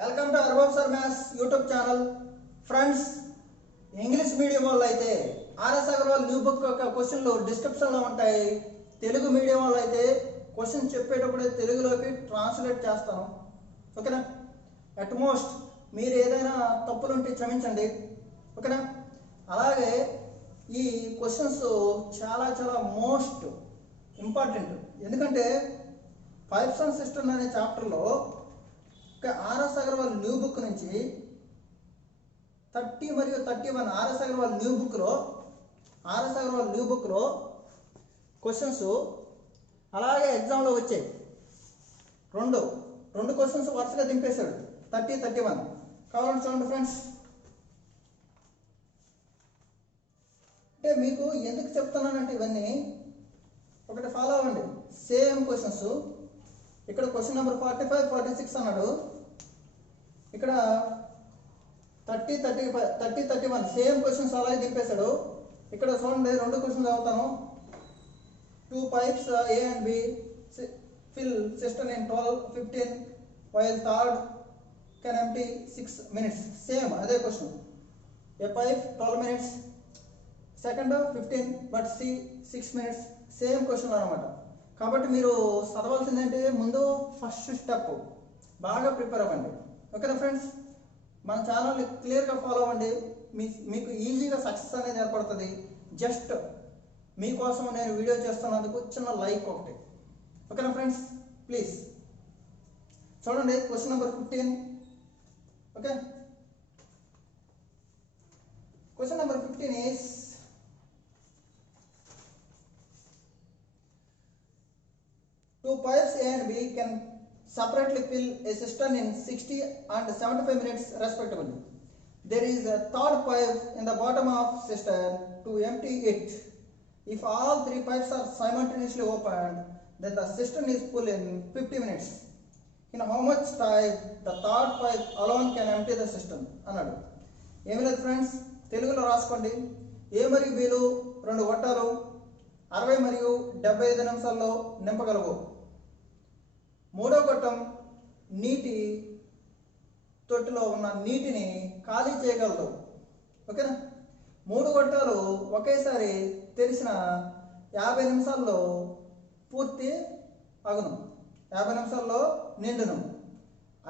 Welcome to Arbab sir maths YouTube channel. Friends, English medium వాళ్ళు అయితే RS Agarwal new book యొక్క క్వశ్చన్లు డిస్క్రిప్షన్లో ఉంటాయి. తెలుగు మీడియం వాళ్ళు అయితే క్వశ్చన్ చెప్పేటప్పుడే తెలుగులోకి ట్రాన్స్లేట్ చేస్తాను. ఓకేనా? అట్మోస్ట్ మీరు ఏదైనా తప్పులుంటే క్షమించండి. ఓకేనా? అలాగే ఈ క్వశ్చన్స్ చాలా చాలా మోస్ట్ ఇంపార్టెంట్. ఎందుకంటే పైప్స్ అండ్ సిస్టమ్ అనే చాప్టర్లో ఆర్ఎస్ అగర్వాల్ న్యూ బుక్ నుంచి 30 మరియు 31 ఆర్ఎస్ అగర్వాల్ న్యూ బుక్లో క్వశ్చన్స్ అలాగే ఎగ్జామ్లో వచ్చాయి. రెండు క్వశ్చన్స్ వరుసగా దింపేశాడు. 30, 31 కావాలంటే చూడండి ఫ్రెండ్స్. అంటే మీకు ఎందుకు చెప్తున్నానంటే ఇవన్నీ ఒకటి ఫాలో అవ్వండి. సేమ్ క్వశ్చన్స్ ఇక్కడ క్వశ్చన్ నెంబర్ 45, 46 అన్నాడు. ఇక్కడ 30, 31 సేమ్ క్వశ్చన్స్ అలాగే దింపేశాడు. ఇక్కడ చూడండి, రెండు క్వశ్చన్స్ చదువుతాను. 2 pipes A and B fill cistern in 12, 15 while third can empty 6 minutes. Same అదే question. A pipe 12 minutes, second 15 but C 6 minutes. Same question అనమాట. కాబట్టి మీరు చదవాల్సిందంటే ముందు ఫస్ట్ స్టెప్ బాగా ప్రిపేర్ అవ్వండి. ఓకేనా ఫ్రెండ్స్? మన ఛానల్ని క్లియర్గా ఫాలో అవ్వండి. మీకు ఈజీగా సక్సెస్ అనేది ఏర్పడుతుంది. జస్ట్ మీకోసం నేను వీడియో చేస్తున్నందుకు చిన్న లైక్ ఒకటి. ఓకేనా ఫ్రెండ్స్? ప్లీజ్ చూడండి question number 15. Okay, question number 15 is two pipes A and B can separately fill a cistern in 60 and 75 minutes respectively. There is a third pipe in the bottom of cistern to empty it. If all 3 pipes are simultaneously opened, then the cistern is full in 50 minutes. In how much time the third pipe alone can empty the cistern? అన్నాడు. ఏమి లేదు friends, తెలుగులో రాసుకోండి. ఏ మరియు బీలు రెండు గొట్టాలు 60 మరియు 75 నిమిషాల్లో నింపగలవు. మూడో గొట్టం నీటి తొట్టిలో ఉన్న నీటిని ఖాళీ చేయగలదు. ఓకేనా? 3 గొట్టాలు ఒకేసారి తెరిచిన 50 నిమిషాల్లో పూర్తి అగును, 50 నిమిషాల్లో నిండును.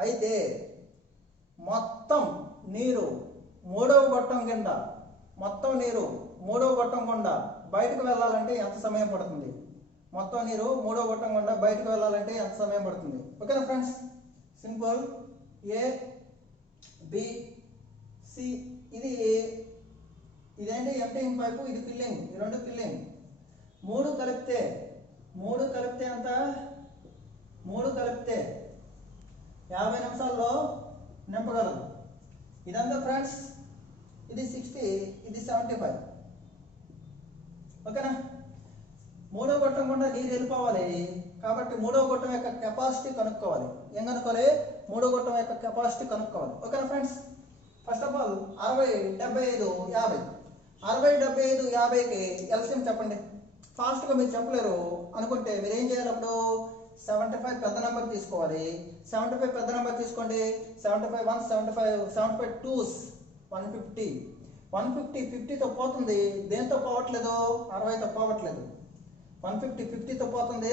అయితే మొత్తం నీరు మూడవ గొట్టం గుండా బయటకు వెళ్ళాలంటే ఎంత సమయం పడుతుంది? మొత్తం నీరు మూడో గొట్టం గుండా బయటకు వెళ్ళాలంటే ఎంత సమయం పడుతుంది? ఓకేనా ఫ్రెండ్స్? సింపుల్. ఏ, బి, సి. ఇదేంటి ఎంప్టీయింగ్ పైపు, ఇది ఫిల్లింగ్. ఈ రెండు ఫిల్లింగ్. మూడు కలిపితే ఎంత? 3 కలిపితే 50 నిమిషాల్లో నింపగలదు. ఇదంతా ఫ్రెండ్స్. ఇది 60, ఇది 75. ఓకేనా? మూడో గొట్టం గుండా నీరు వెళ్ళిపోవాలి. కాబట్టి మూడో గొట్టం యొక్క కెపాసిటీ కనుక్కోవాలి. ఏం కనుక్కోవాలి? మూడో గొట్టం యొక్క కెపాసిటీ కనుక్కోవాలి. ఓకేనా ఫ్రెండ్స్? First of all 60, 75, 50. 60, 75, 50కి ఎల్సిఎం చెప్పండి. ఫాస్ట్గా మీరు చెప్పలేరు అనుకుంటే మీరు ఏం చేయాలి? అప్పుడు 75 పెద్ద నెంబర్ తీసుకోవాలి. 75 పెద్ద నెంబర్ తీసుకోండి. 75 1, 75 2s 150. 150 50తో పోతుంది. దేంతో పోవట్లేదు? 60తో పోవట్లేదు. 150 50తో పోతుంది,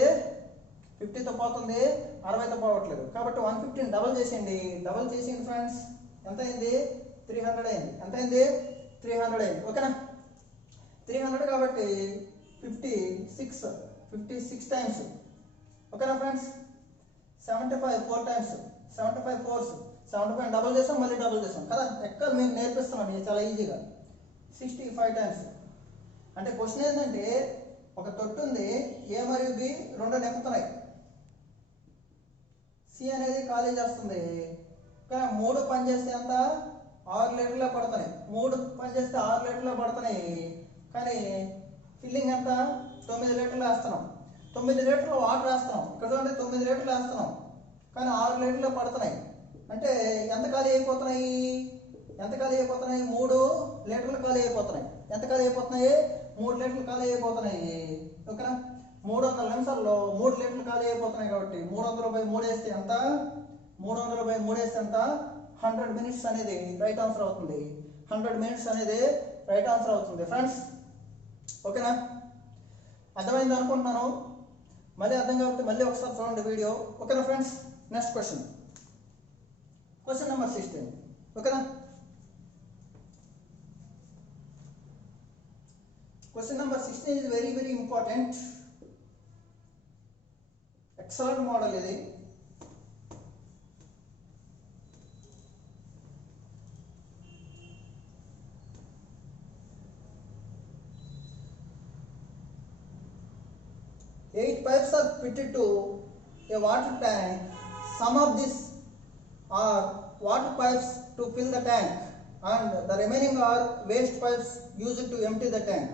50తో పోతుంది, 60తో పోవట్లేదు. కాబట్టి 150ని డబల్ చేసేయండి ఫ్రెండ్స్. ఎంత అయింది? 300 అయింది. ఎంత అయింది? 300 అయింది. ఓకేనా? 300 కాబట్టి 56 టైమ్స్. ఓకేనా ఫ్రెండ్స్? 75 4 టైమ్స్, 75 4s, 75 డబల్ చేసాం, మళ్ళీ డబల్ చేసాం కదా. ఎక్కడ మీకు నేర్పిస్తున్నాను చాలా ఈజీగా. 65 టైమ్స్. అంటే క్వశ్చన్ ఏంటంటే, ఒక తొట్టు ఉంది, ఏ మరియు బి రెండు నింపుతున్నాయి, సి అనేది ఖాళీ చేస్తుంది. కానీ 3 పని చేస్తే ఎంత? 6 లీటర్లే పడుతున్నాయి. 3 పని చేస్తే 6 లీటర్లే పడుతున్నాయి. కానీ ఫిల్లింగ్ ఎంత? 9 లీటర్లు వేస్తున్నాం. 9 లీటర్లు వాటర్ వేస్తున్నాం. ఇక్కడ చూడండి 9 లీటర్లు వేస్తున్నాం, కానీ 6 లీటర్లే పడుతున్నాయి. అంటే ఎంత ఖాళీ అయిపోతున్నాయి? 3 లీటర్లు ఖాళీ అయిపోతున్నాయి. ఎంత ఖాళీ అయిపోతున్నాయి? 3 లీటర్లు ఖాళీ అయిపోతున్నాయి. ఓకేనా? 300 నిమిషాల్లో 3 లీటర్లు ఖాళీ అయిపోతున్నాయి. కాబట్టి 300/3 వేస్తే ఎంత? 300/3 వేస్తే ఎంత 100 మినిట్స్ అనేది రైట్ ఆన్సర్ అవుతుంది. 100 మినిట్స్ అనేది రైట్ ఆన్సర్ అవుతుంది ఫ్రెండ్స్. ఓకేనా, అర్థమైంది అనుకుంటున్నాను. మళ్ళీ అర్థం కాకపోతే మళ్ళీ ఒకసారి చూడండి వీడియో. ఓకేనా ఫ్రెండ్స్, నెక్స్ట్ క్వశ్చన్ నెంబర్ 16. ఓకేనా, question number 16 is very very important. Excellent model ఇది. Eight pipes are fitted to a water tank. Some of these are water pipes to fill the tank, and the remaining are waste pipes used to empty the tank.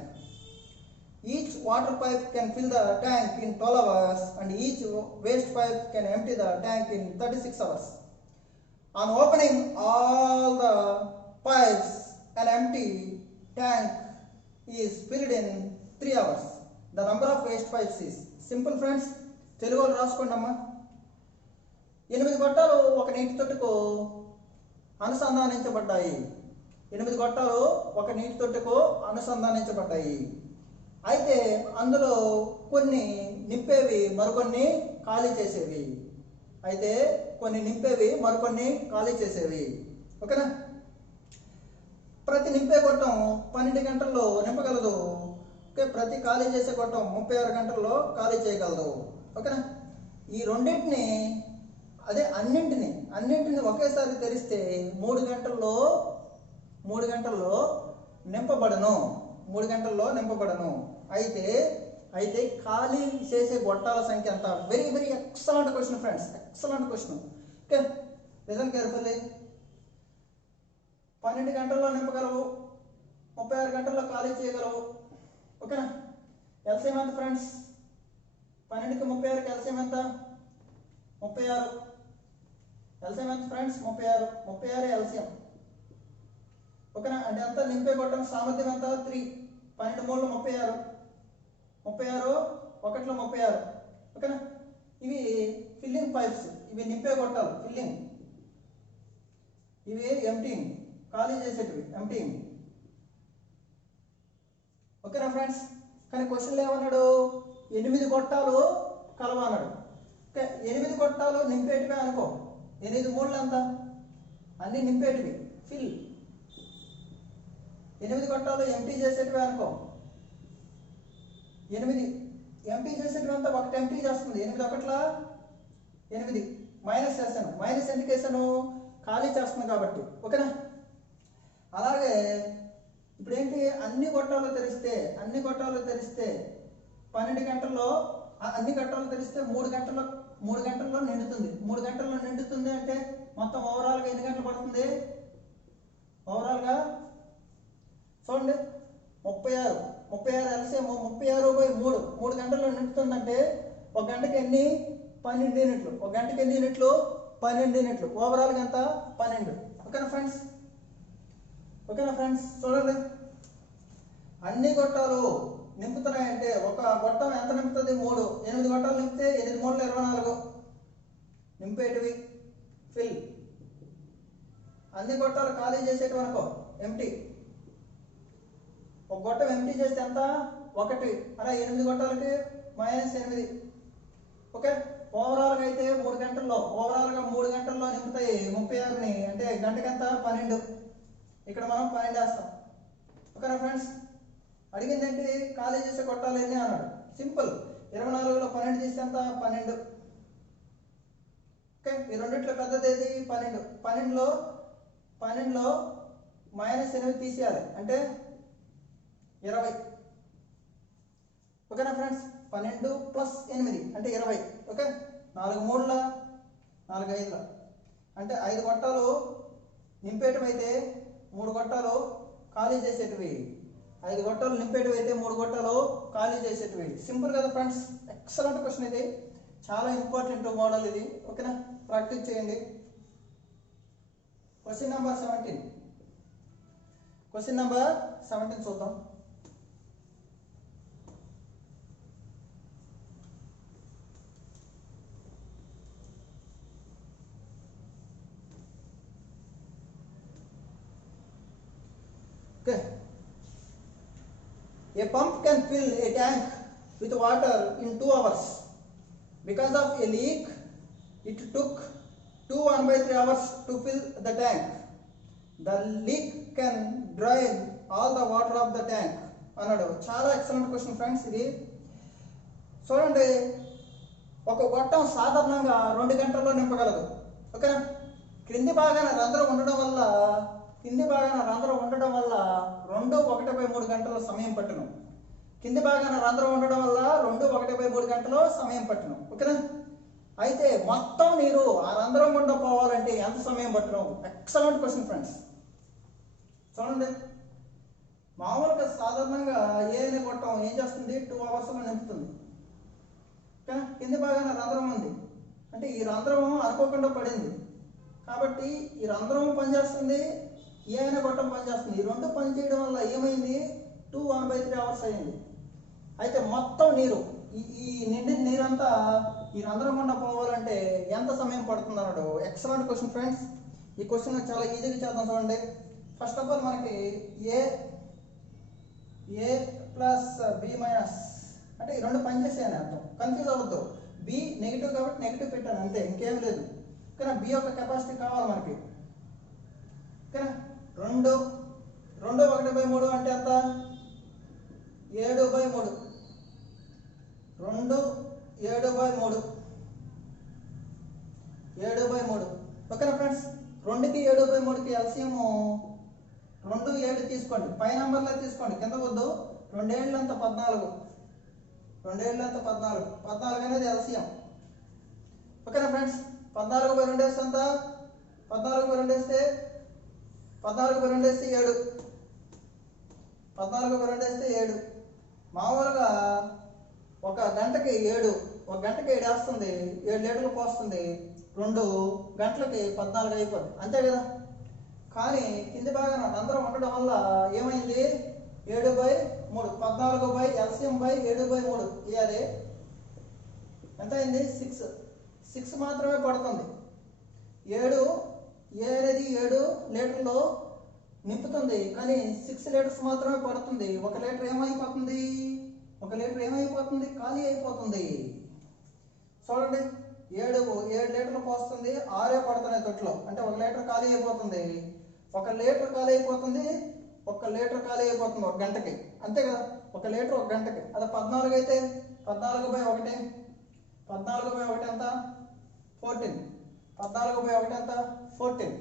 Each water pipe can fill the tank in 12 hours, and each waste pipe can empty the tank in 36 hours. On opening all the pipes, an empty tank is filled in 3 hours. The number of waste pipes is simple friends. Telugu వాళ్ళు రాసుకోండి అమ్మా. 8 గొట్టాలు ఒక నీటి తొట్టుకు అనుసంధానించబడ్డాయి. 8 గొట్టాలు ఒక నీటి తొట్టుకు అనుసంధానించబడ్డాయి. అయితే అందులో కొన్ని నింపేవి మరికొన్ని ఖాళీ చేసేవి. ఓకేనా, ప్రతి నింపే గొట్టం 12 గంటల్లో నింపగలదు. ఓకే, ప్రతి ఖాళీ చేసే గొట్టం 36 గంటల్లో ఖాళీ చేయగలదు. ఓకేనా, ఈ రెండింటిని అన్నింటిని ఒకేసారి తెరిస్తే 3 గంటల్లో నింపబడను. అయితే ఖాళీ చేసే గొట్టాల సంఖ్య ఎంత? Very very excellent question friends, excellent question. Okay, listen carefully. 12 గంటల్లో నింపగలవు, 36 గంటల్లో ఖాళీ చేయగలవు. ఓకేనా, ఎల్సిఎం ఎంత ఫ్రెండ్స్? 12కి 36కి ఎల్సిఎం ఎంత? 36. ఎల్సిఎం ఎంత ఫ్రెండ్స్? 36 ఎల్సిఎం. ఓకేనా, అంటే ఎంత? నింపే గొట్టం సామర్థ్యం ఎంత? 3. 12 మూడు 36, 36 1లో 36. ఓకేనా, ఇవి ఫిల్లింగ్ పైప్స్, ఇవి నింపే గొట్టాలు ఫిల్లింగ్, ఇవి ఎంప్టీయింగ్, ఖాళీ చేసేటివి ఎంప్టీయింగ్. ఓకేనా ఫ్రెండ్స్, కానీ క్వశ్చన్లో ఏమన్నాడు? 8 గొట్టాలు కలవన్నాడు. ఓకే, 8 గొట్టాలు నింపేటివే అనుకో. 8 మూడులు ఎంత? అన్నీ నింపేటివి ఫిల్. 8 గొట్టాలు ఎంటీ చేసేటివే అనుకో. 8 ఎంటీ చేసేటివి అంతా ఒకటి ఎంటీ చేస్తుంది. 8 ఒకట్ల 8 మైనస్ చేశాను. మైనస్ ఎందుకు వేసాను? ఖాళీ చేస్తుంది కాబట్టి. ఓకేనా, అలాగే ఇప్పుడు ఏంటి? అన్ని గొట్టాలు తెరిస్తే 12 గంటల్లో అన్ని గొట్టాలు తెరిస్తే 3 గంటల్లో నిండుతుంది. 3 గంటల్లో నిండుతుంది అంటే మొత్తం ఓవరాల్గా ఎన్ని గంటలు పడుతుంది? ఓవరాల్గా చూడండి, 36 ఎల్సిఎం 36/3 3 గంటల్లో నిండుతుందంటే ఒక గంటకి ఎన్ని? 12 యూనిట్లు. ఒక గంటకి ఎన్ని యూనిట్లు? 12 యూనిట్లు. ఓవరాల్గా ఎంత? 12. ఓకేనా ఫ్రెండ్స్, చూడండి, అన్ని గొట్టాలు నింపుతున్నాయంటే ఒక గొట్టం ఎంత నింపుతుంది? 3. 8 గొట్టాలు నింపితే 8 మూడులు 24 నింపేటివి ఫిల్. అన్ని గొట్టాలు ఖాళీ చేసేటివి అనుకో ఎంటీ. ఒక గొట్టం ఎంటీ చేస్తే ఎంత? 1. అలా 8 గొట్టాలకి -8. ఓకే, ఓవరాల్గా అయితే 3 గంటల్లో నింపుతాయి 36ని. అంటే గంటకి ఎంత? 12. ఇక్కడ మనం 12 వేస్తాం. ఓకేనా ఫ్రెండ్స్, అడిగిందేంటి? ఖాళీ చేసే గొట్టాలు ఎన్ని అన్నాడు. సింపుల్, 24లో 12 తీస్తే ఎంత? 12. ఓకే, ఈ రెండిట్లో పెద్దది ఏది? 12. 12లో -8 తీసేయాలి అంటే 20. ఓకేనా ఫ్రెండ్స్, 12 + 8 అంటే 20. ఓకే, 4 మూడుల 4 5ల అంటే 5 గొట్టాలు నింపేటివి అయితే 3 గొట్టాలు ఖాళీ చేసేటివి. 5 గొట్టాలు నింపేటివి అయితే 3 గొట్టాలు ఖాళీ చేసేటివి. సింపుల్ కదా ఫ్రెండ్స్, ఎక్సలెంట్ క్వశ్చన్ ఇది, చాలా ఇంపార్టెంట్ మోడల్ ఇది. ఓకేనా, ప్రాక్టీస్ చేయండి. క్వశ్చన్ నెంబర్ 17 చూద్దాం. A pump can fill a tank with water in 2 hours. Because of a leak, it took 2 1/3 hours to fill the tank. The leak can drain all the water of the tank. అన్నాడు. చాలా excellent question friends ఇది. చూడండి, ఒక గొట్టం సాధారణంగా 2 గంటల్లో నింపగలదు. ఓకేనా? క్రింది భాగాన రంధ్రం ఉండడం వల్ల 2 1/3 గంటల సమయం పట్టును. కింది భాగాన రంధ్రం ఉండడం వల్ల 2 1/3 గంటలు సమయం పట్టును. ఓకేనా? అయితే మొత్తం నీరు ఆ రంధ్రం గుండా పోవాలంటే ఎంత సమయం పట్టును? Excellent question friends. చూడండి, మామూలుగా సాధారణంగా ఏ అనే గొట్టం ఏం చేస్తుంది? 2 అవర్స్లో నింపుతుంది. ఓకేనా? కింది భాగాన రంధ్రం ఉంది అంటే ఈ రంధ్రం అనుకోకుండా పడింది కాబట్టి ఈ రంధ్రం పనిచేస్తుంది, ఏ అనే గొట్టం పనిచేస్తుంది. ఈ రెండు పని చేయడం వల్ల ఏమైంది? 2 1/3 అవర్స్ అయింది. అయితే మొత్తం నీరు ఈ నిండిన నీరంతా ఈ రంధ్రం గుండా పోవాలంటే ఎంత సమయం పడుతుంది అన్నాడు. Excellent question friends. ఈ క్వశ్చన్ చాలా ఈజీగా చేద్దాం. చూడండి, ఫస్ట్ ఆఫ్ ఆల్ మనకి ఏ ప్లస్ బి మైనస్ అంటే ఈ రెండు పనిచేసాయని అర్థం. కన్ఫ్యూజ్ అవ్వద్దు. బి నెగిటివ్ కాబట్టి నెగిటివ్ పెట్టాను అంతే, ఇంకేం లేదు. ఓకేనా? బి యొక్క కెపాసిటీ కావాలి మనకి. ఓకేనా? 2 1/3 అంటే ఎంత? 7/3. 2 7/3. 7/3. ఓకేనా ఫ్రెండ్స్? 2కి 7/3కి ఎల్సిఎం 2 7 తీసుకోండి. పై నెంబర్లో తీసుకోండి, కింద వద్దు. 2 7 ఎంత? 14. 2 7 ఎంత? 14. 14 అనేది ఎల్సిఎం. ఓకేనా ఫ్రెండ్స్? 14/2 వేస్తే ఎంత? 14/2 వేస్తే 7. 14/2 వేస్తే 7. మామూలుగా ఒక గంటకి 7 వేస్తుంది, 7 లీటర్లు పోస్తుంది. 2 గంటలకి 14 అయిపోద్ది, అంతే కదా? కానీ కింది భాగాన రంధ్రం ఉండడం వల్ల ఏమైంది? 7/3. 14 ఎల్సిఎం 7/3 ఇవ్వాలి. ఎంత అయింది? 6 మాత్రమే పడుతుంది. 7 అనేది 7 లీటర్లో నింపుతుంది, కానీ 6 లీటర్స్ మాత్రమే పడుతుంది. 1 లీటర్ ఏమైపోతుంది? 1 లీటర్ ఏమైపోతుంది? ఖాళీ అయిపోతుంది. చూడండి, 7 లీటర్లు పోస్తుంది, 6 పడుతున్నాయి తొట్లో, అంటే 1 లీటర్ ఖాళీ అయిపోతుంది. 1 లీటర్ ఖాళీ అయిపోతుంది, 1 లీటర్ ఖాళీ అయిపోతుంది 1 గంటకి, అంతే కదా? 1 లీటర్ 1 గంటకి. అదే 14 అయితే 14/1. 14/1 ఎంత? 14. 14/1 ఎంత? 14.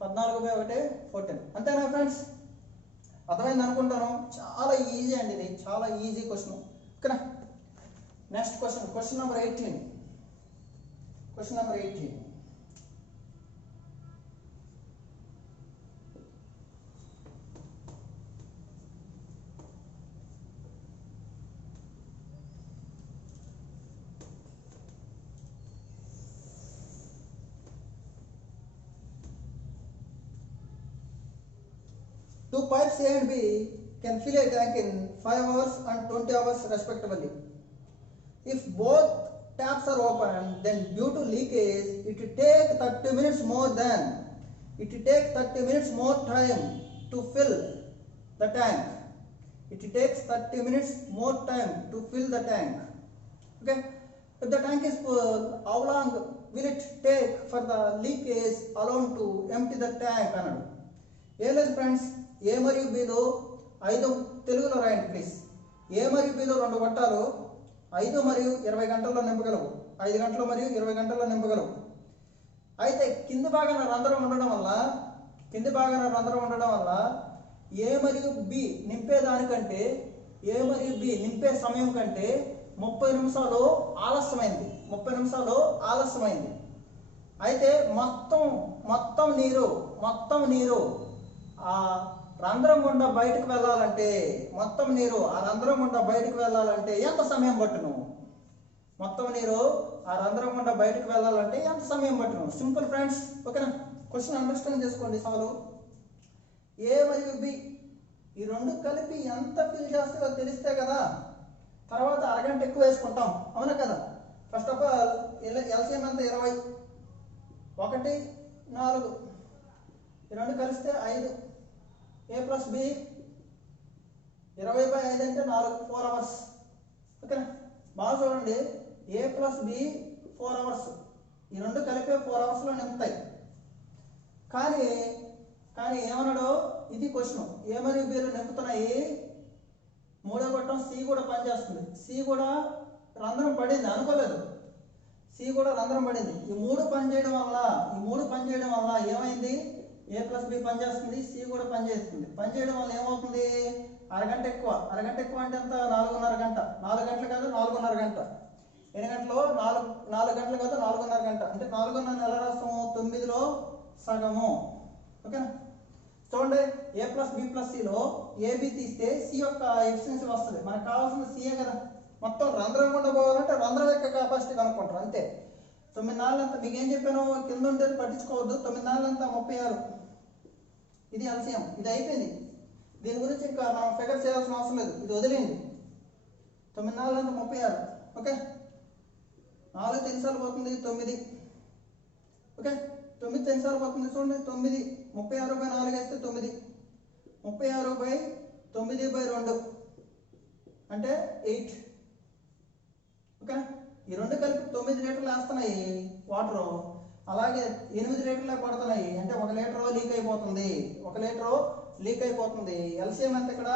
14/1 14. అంతేనా ఫ్రెండ్స్? అర్థమైంది అనుకుంటాను. చాలా ఈజీ అండి ఇది, చాలా ఈజీ క్వశ్చన్. ఓకేనా? Next question number 18. Question number 18. Two pipes A and B can fill a tank in 5 hours and 20 hours respectively. If both taps are open, then due to leakage, it will take 30 minutes more time to fill the tank. It takes 30 minutes more time to fill the tank. Okay? If the tank is full, how long will it take for the leakage alone to empty the tank? అన్నాడు. ఏం లేదు friends, ఏ మరియు below 5 తెలుగులో రాయండి please. ఏ మరియు below 2 గొట్టాలు 5 మరియు 20 గంటల్లో నింపగలవు. 5 గంటలు మరియు 20 గంటల్లో నింపగలవు. అయితే కింది భాగాన రంధ్రం ఉండడం వల్ల ఏ మరియు బి నింపేదానికంటే ఏ మరియు బి నింపే సమయం కంటే 30 నిమిషాలు ఆలస్యమైంది. అయితే మొత్తం నీరు ఆ రంధ్రం గుండా బయటకు వెళ్ళాలంటే ఎంత సమయం పట్టును? Simple friends. ఓకేనా? క్వశ్చన్ అండర్స్టాండ్ చేసుకోండి. సాల్వ్. ఏ మరియు బి ఈ రెండు కలిపి ఎంత ఫిల్ చేస్తారో తెలిస్తే కదా తర్వాత అరగంట ఎక్కువ వేసుకుంటాం, అవునా కదా? ఫస్ట్ ఆఫ్ ఆల్ ఎల్సిఎం ఎంత? 20. 1 4. ఈ రెండు కలిస్తే 5. A plus B 20/5 అంటే 4 అవర్స్. ఓకేనా, బాగా చూడండి, A + B 4 అవర్స్, ఈ రెండు కలిపే 4 అవర్స్లో నింపుతాయి. కానీ ఏమన్నాడు, ఇది క్వశ్చన్, A మరియు Bలు నింపుతున్నాయి, మూడో గొట్టం C కూడా పనిచేస్తుంది. C కూడా రంధ్రం పడింది అనుకోలేదు, C కూడా రంధ్రం పడింది. ఈ మూడు పనిచేయడం వల్ల ఏమైంది, A + B పనిచేస్తుంది, C కూడా పనిచేస్తుంది. పనిచేయడం వల్ల ఏమవుతుంది, అరగంట ఎక్కువ అంటే ఎంత, 4.5 గంట. 4 గంటలు కాదు, 4.5 గంట. ఎన్ని గంటలు, 4 గంటలు కాదు, 4.5 గంట. అంటే 4.5 ఎలా రాస్తాము, 9లో సగము. ఓకేనా, చూడండి, A + B + Cలో AB తీస్తే C యొక్క ఎఫిషియన్సీ వస్తుంది. మనకు కావాల్సిన CA కదా. మొత్తం రంధ్రం గుండా పోవాలంటే రంధ్రం యొక్క కెపాసిటీ కనుక్కుంటారు అంతే. 9 4 అంతా మీకు ఏం చెప్పాను, కింద ఉండేది పట్టించుకోవద్దు. 9 4 అంతా 36, ఇది ఎల్సిఎం, ఇది అయిపోయింది. దీని గురించి ఇంకా మనం ఫిగర్ చేయాల్సిన అవసరం లేదు, ఇది వదిలేయండి. 9 4 అంతా 36. ఓకే, 4 ఎన్నిసార్లు పోతుంది, 9. ఓకే, 9 ఎన్నిసార్లు పోతుంది చూడండి, 9. 36/4 వేస్తే 9. 36/9/2 అంటే 8. ఓకే, ఈ రెండు కలిపి 9 లీటర్లు వేస్తున్నాయి వాటరు. అలాగే 8 లీటర్లే పడుతున్నాయి, అంటే 1 లీటర్ లీక్ అయిపోతుంది. 1 లీటర్ లీక్ అయిపోతుంది. ఎల్సిఎం ఎంత ఇక్కడ,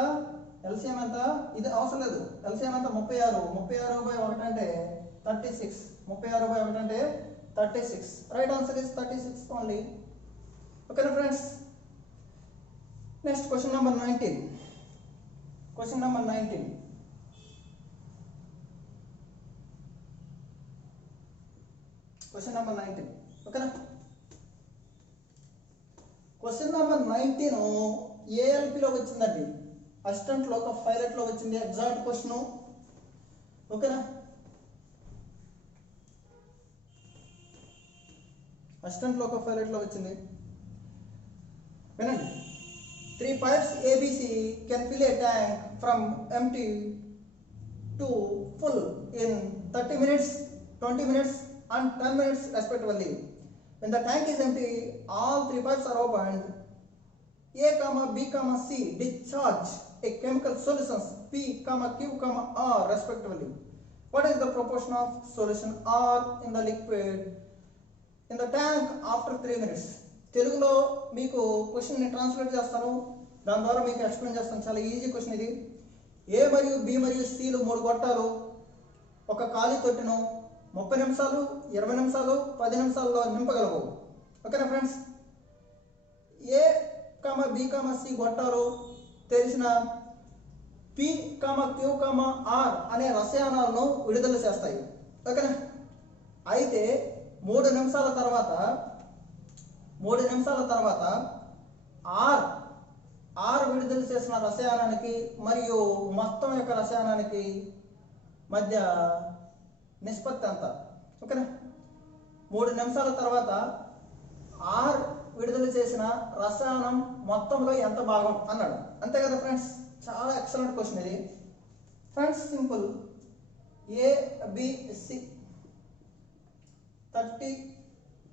ఎల్సిఎం ఎంత, ఇది అవసరం లేదు. ఎల్సిఎం ఎంత, 36. 36/1 అంటే 36. 36/1 అంటే 36. Right answer is 36 only. ఓకేనా friends, next question number 19. Question number 19. Question number 19. ఓకేనా, క్వశ్చన్ నెంబర్ 19 ఏఎల్పిలో వచ్చిందండి, అసిస్టెంట్ లోకో పైలట్లో వచ్చింది ఎగ్జాక్ట్ క్వశ్చన్. ఓకేనా, అసిస్టెంట్ లోకో పైలట్లో వచ్చింది. వినండి, 3 pipes ABC can fill a tank from empty to full in 30 minutes, 20 minutes and 10 minutes respectively. When the tank is empty, all 3 pipes are opened. A, B, C discharge a chemical solutions P, Q, R respectively. What is the proportion of solution R in the liquid in the tank after 3 minutes? తెలుగులో మీకు క్వశ్చన్ని translate చేస్తాను, దాని ద్వారా మీకు explain చేస్తాను. చాలా easy question ఇది. A మరియు B మరియు Cలు 3 గొట్టాలు ఒక ఖాళీ తొట్టిను 30 నిమిషాలు, 20 నిమిషాలు, 10 నిమిషాల్లో నింపగలవు. ఓకేనా ఫ్రెండ్స్, A, B, C గొట్టాలు తెలిసిన P, Q, R అనే రసాయనాలను విడుదల చేస్తాయి. ఓకేనా, అయితే 3 నిమిషాల తర్వాత R విడుదల చేసిన రసాయనానికి మరియు మొత్తం యొక్క రసాయనానికి మధ్య నిష్పత్తి ఎంత? ఓకేనా, 3 నిమిషాల తర్వాత R విడుదల చేసిన రసాయనం మొత్తంలో ఎంత భాగం అన్నాడు. అంతే కదా ఫ్రెండ్స్, చాలా ఎక్సలెంట్ క్వశ్చన్ ఇది friends. Simple, A, B, C 30,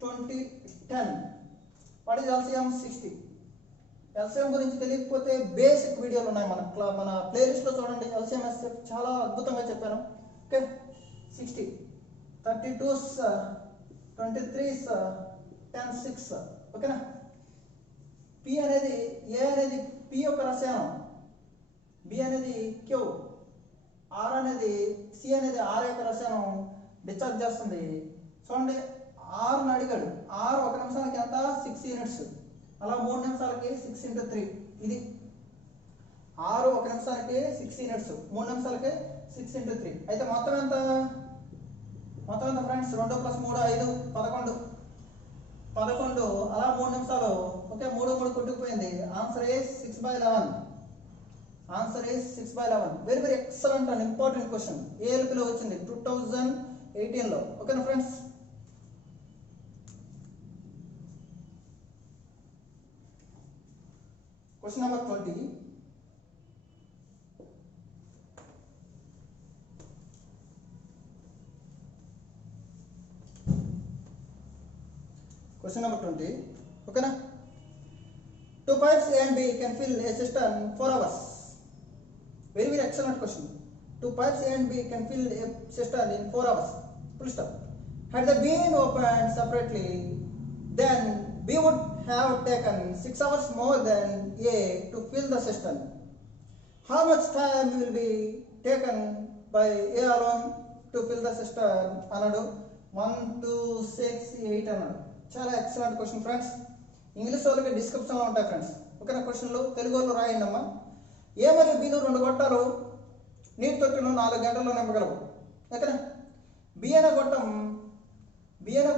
20, 10. What is LCM? 60. LCM గురించి తెలియకపోతే బేసిక్ వీడియోలు ఉన్నాయి మన ప్లేలిస్ట్లో చూడండి. ఎల్సిఎం ఎస్ఎఫ్ చాలా అద్భుతంగా చెప్పాను. Okay, 60, 32s, 23s, 10, 6. ఓకేనా, P అనేది A అనేది P యొక్క రసాయనం, B అనేది Q, R అనేది C అనేది R యొక్క రసాయనం డిశ్చార్జ్ చేస్తుంది. చూడండి, Rని అడిగాడు. R 1 నిమిషానికి ఎంత? 6 యూనిట్స్. అలా 3 నిమిషాలకి 6 × 3. ఇది R 1 నిమిషానికి 6 యూనిట్స్, 3 నిమిషాలకి 6 × 3. అయితే మొత్తం ఎంత ఫ్రెండ్స్? 2 + 3 5, 11. అలా 3 నిమిషాలు. ఓకే, 3 కొట్టుకుపోయింది. Answer is 6/11. Answer is 6/11. Very very excellent and important question. ఏఎల్పిలో వచ్చింది 2018లో. ఓకేనా friends, question number 20. Question number 20. ఓకేనా, 2 pipes A and B can fill a cistern 4 hours. Very very excellent question. Two pipes A and B can fill a cistern in 4 hours. Full stop. Had they been opened separately, then B would have taken 6 hours more than A to fill the cistern. How much time will be taken by A alone to fill the cistern? అన్నాడు 1 2 6 8 అన్నాడు. చాలా excellent question friends. English వాళ్ళకి డిస్క్రిప్షన్లో ఉంటాయి friends. ఓకేనా? క్వశ్చన్లు తెలుగు వాళ్ళు రాయండి అమ్మా. ఏ మరియు బీలు 2 గొట్టాలు నీటి తొట్టును 4 గంటల్లో నింపగలవు. ఓకేనా? బి అనే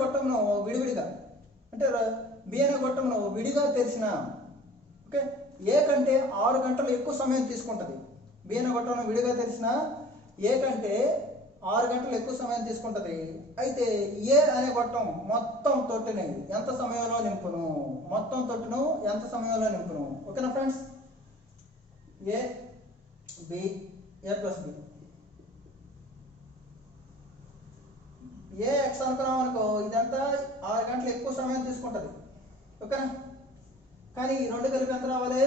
గొట్టంను విడివిడిగా అంటే బి అనే గొట్టంను విడిగా తెరిచిన ఓకే ఏ కంటే 6 గంటలు ఎక్కువ సమయం తీసుకుంటుంది. బి అనే గొట్టంను విడిగా తెరిచిన ఏ కంటే 6 గంటలు ఎక్కువ సమయం తీసుకుంటుంది. అయితే ఏ అనే గొట్టం మొత్తం తొట్టిని ఎంత సమయంలో నింపును? ఓకేనా friends? A B A plus B A X అనుకున్నాం అనుకో ఇదంతా 6 గంటలు ఎక్కువ సమయం తీసుకుంటుంది. ఓకేనా? కానీ ఈ రెండు కలిపి ఎంత రావాలి?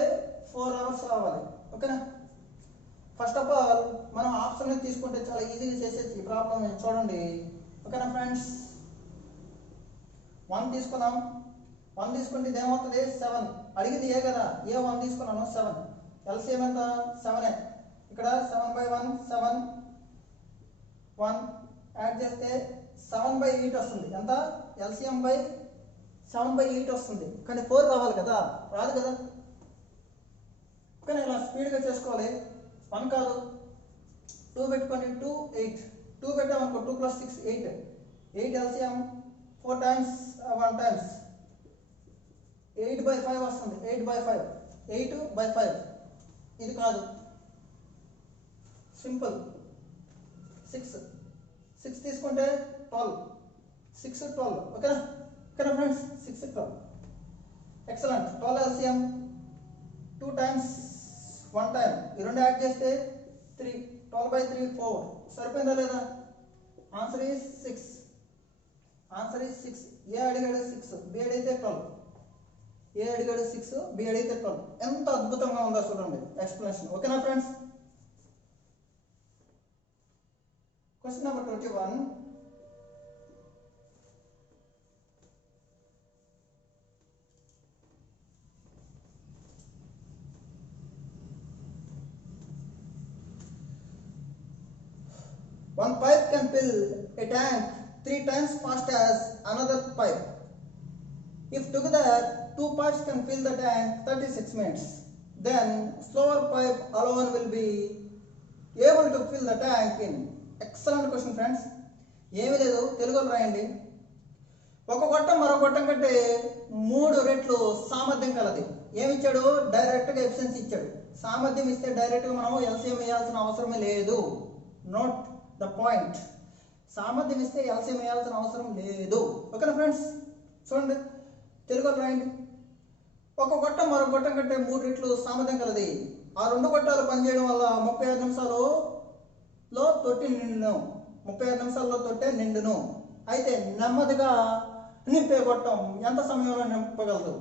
4 అవర్స్ రావాలి. ఓకేనా? ఫస్ట్ ఆఫ్ ఆల్ మనం ఆప్షన్ తీసుకుంటే చాలా ఈజీగా చేసేది ఈ ప్రాబ్లం చూడండి. ఓకేనా ఫ్రెండ్స్? 1 తీసుకున్నాం. 1 తీసుకుంటే ఇది ఏమవుతుంది? 7. అడిగింది ఏ కదా, ఏ 1 తీసుకున్నాను 7. ఎల్సిఎం ఎంత? 7. ఇక్కడ 7/1 7 1 యాడ్ చేస్తే 7/8 వస్తుంది. ఎంత? ఎల్సిఎం బై 7/8 వస్తుంది. కానీ 4 రావాలి కదా, రాదు కదా. కానీ ఇలా స్పీడ్గా చేసుకోవాలి. 1 కాదు 2 పెట్టుకొని 2 8 2 పెట్టామనుకో 2 + 6 8 8 ఎల్సిఎం 4 టైమ్స్ 1 టైమ్స్ 8/5 వస్తుంది. 8/5 ఇది కాదు. సింపుల్ 6 తీసుకుంటే 12 6 12. ఓకేనా? ఓకేనా friends? 6 12 excellent. 12 LCM 2 times 1 time ఈ రెండు యాడ్ చేస్తే 3 12/3 4 సరిపోయిందా లేదా? Answer is 6. ఏ అడిగాడు 6, బి అడిగితే 12. ఏ అడిగాడు 6, బి అడిగితే 12. ఎంత అద్భుతంగా ఉందో చూడండి ఎక్స్ప్లెనేషన్. ఓకేనా friends? Question number 21. One pipe can fill a tank 3 times fast as another pipe. If together 2 pipes can fill the tank 36 minutes, then slower pipe alone will be able to fill the tank in. Excellent question friends. ఏమీ లేదు, తెలుగులో రాయండి. ఒక గొట్టం మరో గొట్టం కంటే 3 రెట్లు సామర్థ్యం కలది. ఏమిచ్చాడు? డైరెక్ట్గా ఎఫిషియన్సీ ఇచ్చాడు. సామర్థ్యం ఇస్తే డైరెక్ట్గా మనం ఎల్సిఎం వేయాల్సిన అవసరమే లేదు. Note the point. సామర్థ్యం ఇస్తే ఎల్సిఎం వేయాల్సిన అవసరం లేదు. ఓకేనా ఫ్రెండ్స్? చూడండి తెలుగులో రాయండి. ఒక గొట్టం మరో గొట్టం కంటే 3 రెట్లు సామర్థ్యం కలది. ఆ 2 గొట్టాలు పనిచేయడం వల్ల 36 నిమిషాల్లో తొట్టి నిండును. 36 నిమిషాల్లో తొట్టే నిండును. అయితే నెమ్మదిగా నింపే గొట్టం ఎంత సమయంలో నింపగలదు?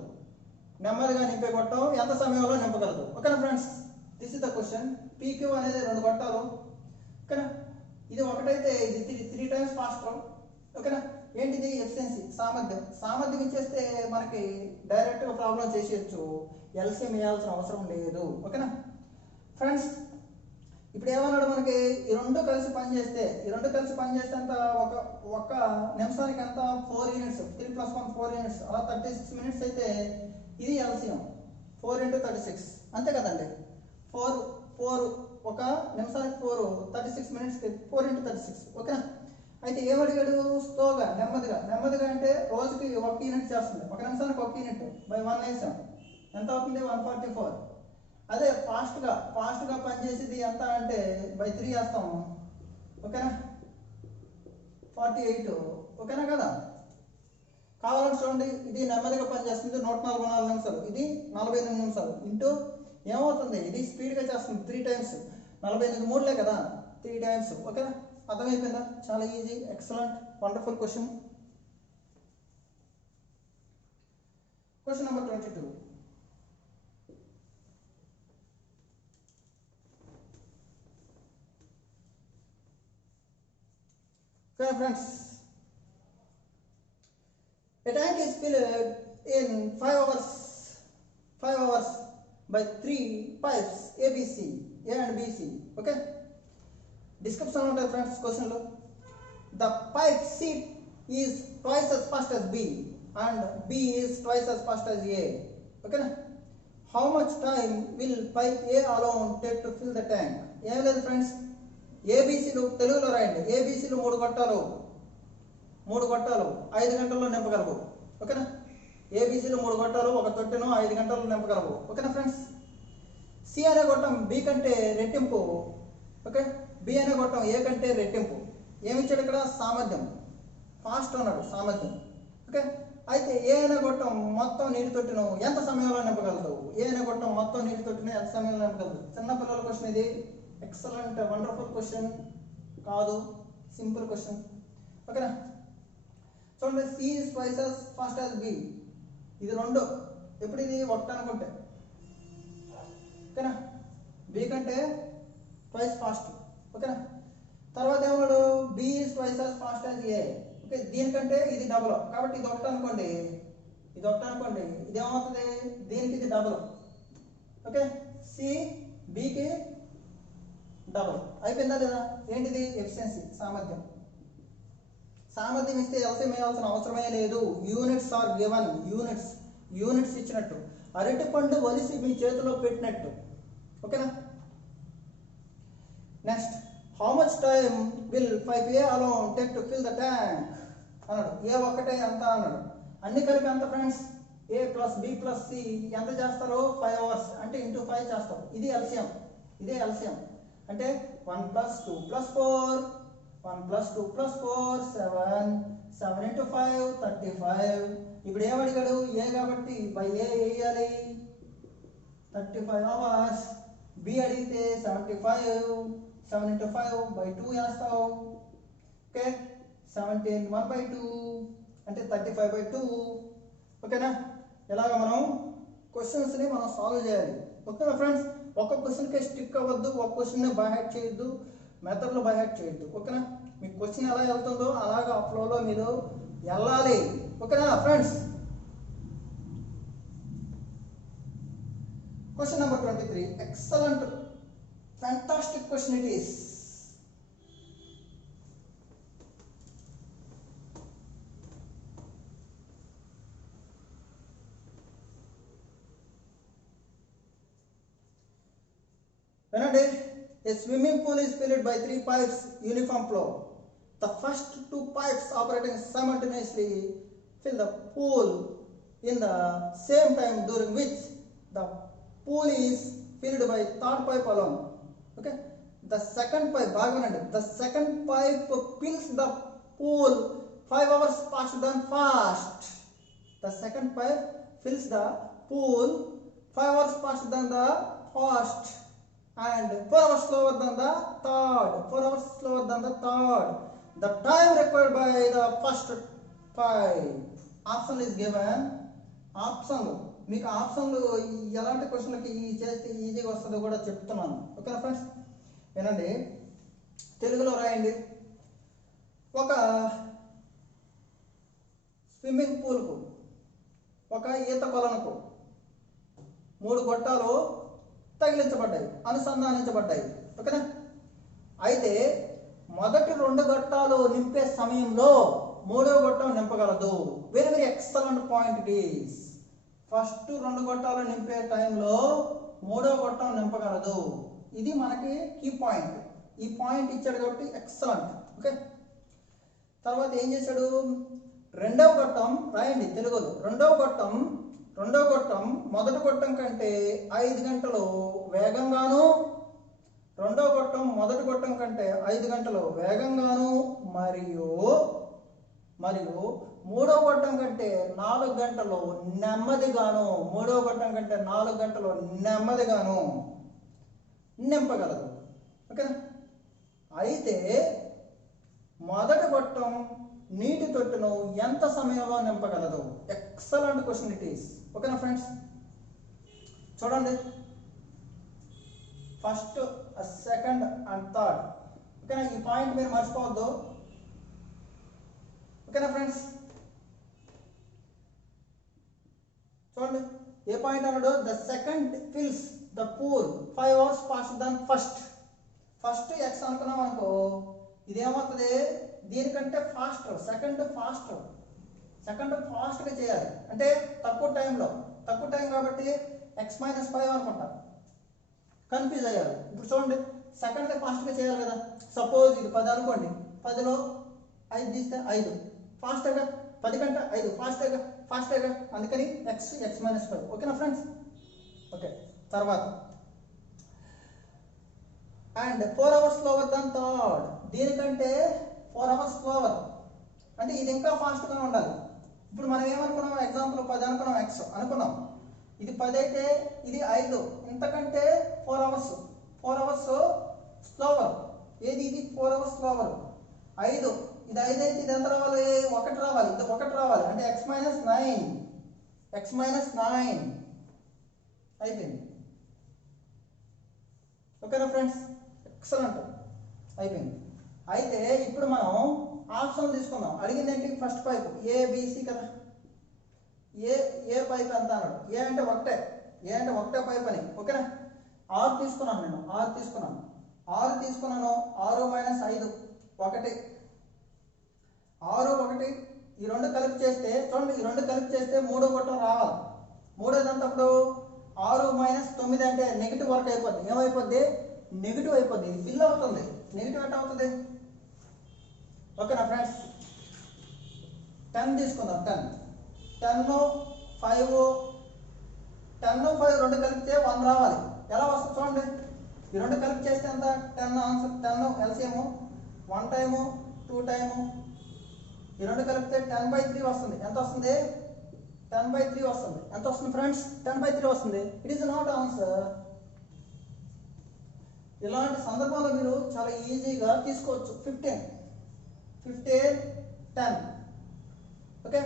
ఓకేనా friends? This is the question. PQ అనేది 2 గొట్టాలు. ఓకేనా? ఇది ఒకటైతే ఇది 3 టైమ్స్ ఫాస్టర్. ఓకేనా? ఏంటిది? ఎఫిషియన్సీ, సామర్థ్యం ఇచ్చేస్తే మనకి డైరెక్ట్గా ప్రాబ్లం చేసేయచ్చు. ఎల్సిఎం వేయాల్సిన అవసరం లేదు. ఓకేనా ఫ్రెండ్స్? ఇప్పుడు ఏమన్నాడు మనకి? ఈ రెండు కలిసి పనిచేస్తే ఎంత? ఒక నిమిషానికి ఎంత? 4 యూనిట్స్. 3 + 1 4 యూనిట్స్. అలా 36 మినిట్స్ అయితే ఇది ఎల్సిఎం 4 × 36 అంతే కదండి. 4 ఒక నిమిషానికి 4 36 మినిట్స్కి 4 × 36. ఓకేనా? అయితే ఏమడిగాడు? స్లోగా, నెమ్మదిగా అంటే రోజుకి 1 యూనిట్ చేస్తుంది. ఒక నిమిషానికి 1 యూనిట్ బై 1 వేసాం ఎంత అవుతుంది? 144. అదే ఫాస్ట్గా పనిచేసేది ఎంత అంటే బై 3 వేస్తాం. ఓకేనా? 48. ఓకేనా కదా? కావాలంటే చూడండి, ఇది నెమ్మదిగా పనిచేస్తుంది 144 నిమిషాలు, ఇది 48 నిమిషాలు ఇంటూ ఏమవుతుంది? ఇది స్పీడ్గా చేస్తుంది 3 టైమ్స్. 48 3లే కదా, 3 టైమ్స్. ఓకేనా? అర్థమైపోయిందా? చాలా easy, excellent, wonderful question. Question number 22. Friends, a tank is filled in 5 hours by 3 pipes ABC, A and BC. Okay, description ఉంటుంది ఫ్రెండ్స్ క్వశ్చన్లో. The pipe C is twice as fast as B and B is twice as fast as A. Okay na? How much time will pipe A alone take to fill the tank? ఏం లేదు friends, ఏబీసీలు తెలుగులో రాయండి. ఏబీసీలు 3 గొట్టాలు 5 గంటల్లో నింపగలవు. ఓకేనా? ఏబీసీలు 3 గొట్టాలు ఒక తొట్టెను 5 గంటల్లో నింపగలవు. ఓకేనా ఫ్రెండ్స్? సి అనే గొట్టం బి కంటే రెట్టింపు. ఓకే, బి అనే గొట్టం ఏ కంటే రెట్టింపు. ఏమి ఇచ్చాడు ఇక్కడ? సామర్థ్యం. ఫాస్ట్ అన్నాడు, సామర్థ్యం. ఓకే, అయితే ఏ అనే గొట్టం మొత్తం నీటి తొట్టిను ఎంత సమయంలో నింపగలదు? ఏ అనే గొట్టం మొత్తం నీటి తొట్టిను ఎంత సమయంలో నింపగలదు? చిన్నపిల్లల క్వశ్చన్ ఇది. ఎక్సలెంట్ వండర్ఫుల్ క్వశ్చన్ కాదు, సింపుల్ క్వశ్చన్. ఓకేనా? చూడండి, C is twice as fast as B. ఇది 2. ఎప్పుడు ఇది 1 అనుకుంటే. ఓకేనా? బి కంటే ట్వైస్ ఫాస్ట్. ఓకేనా? తర్వాత ఏమన్నాడు? B is twice as fast as A. Okay, దీనికంటే ఇది డబుల్ కాబట్టి ఇది 1 అనుకోండి. ఇది ఏమవుతుంది? దీనికి ఇది డబుల్. ఓకే, సి బికి డబుల్. అయిపోయిందా లేదా? ఏంటిది? ఎఫిషియన్సీ, సామర్థ్యం. సామర్థ్యం ఇస్తే ఎల్సిఎం వేయాల్సిన అవసరమే లేదు. Units are given. యూనిట్స్ ఇచ్చినట్టు. అరటి పండు వలిసి మీ చేతిలో పెట్టినట్టు. ఓకేనా? Next, how much time will 5A alone take to fill the tank అన్నాడు. ఏ ఒక్కటే ఎంత అన్నాడు. అన్ని కలిపి ఎంత ఫ్రెండ్స్? A + B + C ఎంత చేస్తారు? 5 hours అంటే ఇంటూ 5 చేస్తారు. ఇది ఎల్సిఎం. ఇదే ఎల్సిఎం అంటే 1 + 2 + 4 1 + 2 + 4 7 7 × 5 35. ఇప్పుడు ఏమడిగాడు? ఏ కాబట్టి బై ఏ వేయాలి 35 hours. బి అడిగితే 75 7 × 5 / 2 వేస్తావు. ఓకే, 17 1/2 అంటే 35/2. ఓకేనా? ఇలాగ మనం క్వశ్చన్స్ని మనం సాల్వ్ చేయాలి. ఓకేనా ఫ్రెండ్స్? ఒక క్వశ్చన్కే స్టిక్ అవ్వద్దు, ఒక క్వశ్చన్ని బై హ్యాట్ చేయొద్దు, మెథడ్లో బై హ్యాట్ చేయొద్దు. ఓకేనా? మీ క్వశ్చన్ ఎలా వెళ్తుందో అలాగా ఆ ఫ్లోలో మీరు వెళ్ళాలి. ఓకేనా friends? Question number 23. Excellent, fantastic question it is. వినండి. A swimming pool is filled by 3 pipes uniform flow. The first 2 pipes operating simultaneously fill the pool in the same time, during which the pool is filled by 3rd pipe alone. Okay, the second pipe, the second pipe fills the pool 5 hours faster than fast. The second pipe fills the pool 5 hours faster than the fast and 4 hours slower than the third. The time required by the first pipe. Option is given. ఆప్షన్లు మీకు ఆప్షన్లు ఎలాంటి క్వశ్చన్లకి చేస్తే ఈజీగా వస్తుందో కూడా చెప్తున్నాను. ఓకేనా ఫ్రెండ్స్? వినండి, తెలుగులో రాయండి. ఒక స్విమ్మింగ్ పూల్కు, ఒక ఈత కొలనుకు 3 గొట్టాలు తగిలించబడ్డాయి, అనుసంధానించబడ్డాయి. ఓకేనా? అయితే మొదటి 2 గొట్టాలు నింపే సమయంలో 3వ గొట్టం నింపగలదు. Very very excellent point it is. First 2 గొట్టాలు నింపే టైంలో 3వ గొట్టం నింపగలదు. ఇది మనకి కీ పాయింట్. ఈ పాయింట్ ఇచ్చాడు కాబట్టి ఎక్సలెంట్. ఓకే, తర్వాత ఏం చేశాడు? 2వ గొట్టం రాయండి తెలుగులో. 2వ గొట్టం మొదటి గొట్టం కంటే 5 గంటలు వేగంగాను, 2వ గొట్టం మొదటి గొట్టం కంటే 5 గంటలు వేగంగాను మరియు 3వ గొట్టం కంటే 4 గంటలు నెమ్మదిగాను, 3వ గొట్టం కంటే 4 గంటలు నెమ్మదిగాను నింపగలదు. ఓకేనా? అయితే మొదటి గొట్టం నీటి తొట్టును ఎంత సమయంలో నింపగలదు? Excellent question it is. ఓకేనా ఫ్రెండ్స్? చూడండి, ఫస్ట్, సెకండ్ అండ్ థర్డ్. ఓకేనా? ఈ పాయింట్ మీరు మర్చిపోవద్దు. ఓకేనా ఫ్రెండ్స్? చూడండి ఏ పాయింట్ అన్నాడు, the second fills the pool 5 hours faster than first. First x అనుకున్నాం అనుకో, ఇదేమవుతుంది దీనికంటే ఫాస్టర్, సెకండ్ ఫాస్ట్గా చేయాలి అంటే తక్కువ టైం కాబట్టి ఎక్స్ మైనస్ 5 అనుకుంటా, కన్ఫ్యూజ్ అయ్యారు. ఇప్పుడు చూడండి సెకండ్ ఫాస్ట్గా చేయాలి కదా. సపోజ్ ఇది 10 అనుకోండి, 10లో 5 తీస్తే 5 ఫాస్ట్గా, 10 కంటే 5 ఫాస్ట్గా, అందుకని ఎక్స్ మైనస్ 5. ఓకేనా ఫ్రెండ్స్? ఓకే, తర్వాత and 4 hours slower than third, దీనికంటే 4 hours స్లోవర్ అంటే ఇది ఇంకా ఫాస్ట్గా ఉండాలి. ఇప్పుడు మనం ఏమనుకున్నాం, ఎగ్జాంపుల్ 10 అనుకున్నాం, ఎక్స్ అనుకున్నాం, ఇది 10 అయితే ఇది 5, ఇంతకంటే 4 hours స్లోవర్. ఏది ఇది 4 hours స్లోవర్. 5 ఇది 5 అయితే ఇది ఎంత రావాలి, 1 రావాలి, ఇది 1 రావాలి అంటే ఎక్స్ మైనస్ 9 అయిపోయింది. ఓకేనా ఫ్రెండ్స్? ఎక్సలెంట్, అయిపోయింది. అయితే ఇప్పుడు మనం ఆప్షన్ తీసుకుందాం. అడిగింది ఏంటి, ఫస్ట్ పైప్ ఏబిసి కదా. ఏ పైప్ ఎంత అన్నాడు, ఏ అంటే ఒకటే పైప్ అని. ఓకేనా? 6 తీసుకున్నాను నేను, 6 తీసుకున్నాను, 6 మైనస్ 5 1, 6 1, ఈ రెండు కలిపి చేస్తే చూడండి, ఈ రెండు కలిపి చేస్తే 3 గొట్టం రావాలి. 3 అంతప్పుడు 6 మైనస్ 9 అంటే నెగిటివ్ వర్క్ అయిపోద్ది. ఏమైపోద్ది, నెగిటివ్ అయిపోద్ది. ఇది ఫిల్ అవుతుంది, నెగిటివ్ ఎట్ అవుతుంది. ఓకేనా ఫ్రెండ్స్? 10 తీసుకుందాం. 10 5 రెండు కలిపితే 1 రావాలి. ఎలా వస్తుంది చూడండి, ఈ రెండు కలిపి చేస్తే ఎంత, 10 ఆన్సర్. 10 ఎల్సిఎం 1 టైము 2 టైము, ఈ రెండు కలిపితే 10/3 వస్తుంది. ఎంత వస్తుంది, 10/3 వస్తుంది. ఎంత వస్తుంది ఫ్రెండ్స్, 10/3 వస్తుంది. It is not answer. ఇలాంటి సందర్భంలో మీరు చాలా ఈజీగా తీసుకోవచ్చు. 15 10. ఓకే,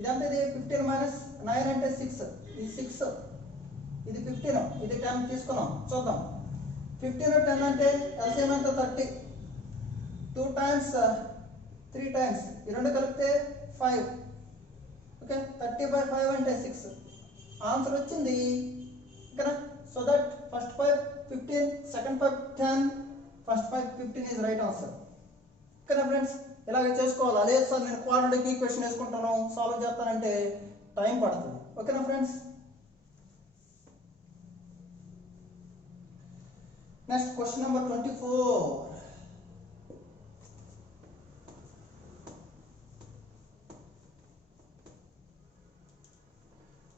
ఇదంతా ఇది 15 మైనస్ 9 అంటే 6, ఇది 6, ఇది 15, ఇది 10 తీసుకున్నాం. చూద్దాం, 15 10 అంటే ఎల్సిఎం ఎంత, 30, 2 టైమ్స్ 3 టైమ్స్, ఈ రెండు కలిపితే 5. ఓకే, 30/5 అంటే 6. ఆన్సర్ వచ్చింది. ఓకేనా? So that first pipe 15, second pipe 10, first pipe 15 is right answer. ఓకేనా ఫ్రెండ్స్? ఇలాగే చేసుకోవాలి. అదే సార్ నేను క్వాడ్రాటిక్ ఈక్వేషన్ వేసుకుంటాను, సాల్వ్ చేస్తానంటే టైం పడుతుంది. ఓకేనా friends? Next question number 24.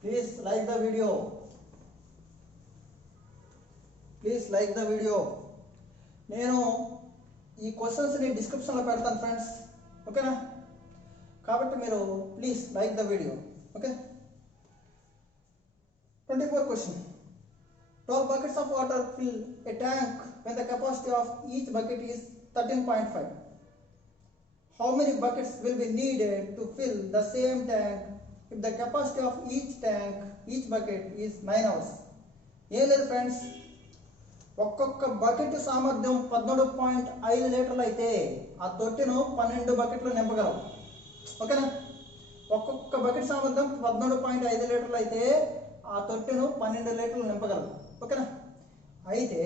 Please like the video. నేను ఈ క్వశ్చన్స్ని డిస్క్రిప్షన్లో పెడతాను ఫ్రెండ్స్. ఓకేనా? కాబట్టి మీరు please like the video. Okay, 24 question. 12 buckets of water fill a tank when the capacity of each bucket is 13.5. How many buckets will be needed to fill the same tank if the capacity of each bucket is 9 hours? ఏం లేదు friends, ఒక్కొక్క bucket సామర్థ్యం 13.5 లీటర్లు అయితే ఆ తొట్టెను 12 బకెట్లు నింపగలం. ఓకేనా? ఒక్కొక్క బకెట్ సామర్థ్యం 13.5 లీటర్లు అయితే ఆ తొట్టెను 12 లీటర్లు నింపగలం. ఓకేనా? అయితే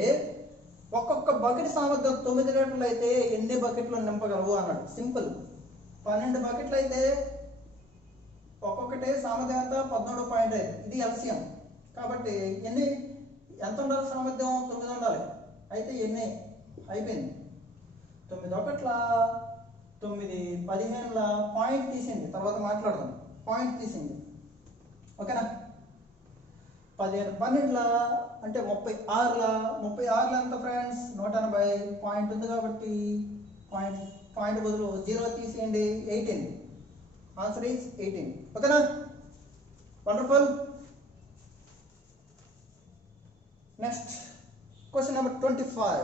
ఒక్కొక్క బకెట్ సామర్థ్యం 9 లీటర్లు అయితే ఎన్ని బకెట్లు నింపగలవు అన్నాడు. సింపుల్, 12 బకెట్లు అయితే ఒక్కొక్కటి సామర్థ్యం ఎంత, 13.5. ఇది ఎల్సిఎం కాబట్టి ఎంత ఉండాలి సామర్థ్యం, 9 ఉండాలి. అయితే ఎన్ని అయిపోయింది, 9 ఒకట్ల 9 15ల పాయింట్ తీసింది, తర్వాత మాట్లాడదాం. పాయింట్ తీసింది. ఓకేనా? 15 12ల అంటే 36 ఎంత ఫ్రెండ్స్, 180. పాయింట్ ఉంది కాబట్టి పాయింట్ బదులు 0 తీసేయండి, 18. Answer is 18. ఓకేనా? Wonderful. Next question number 25.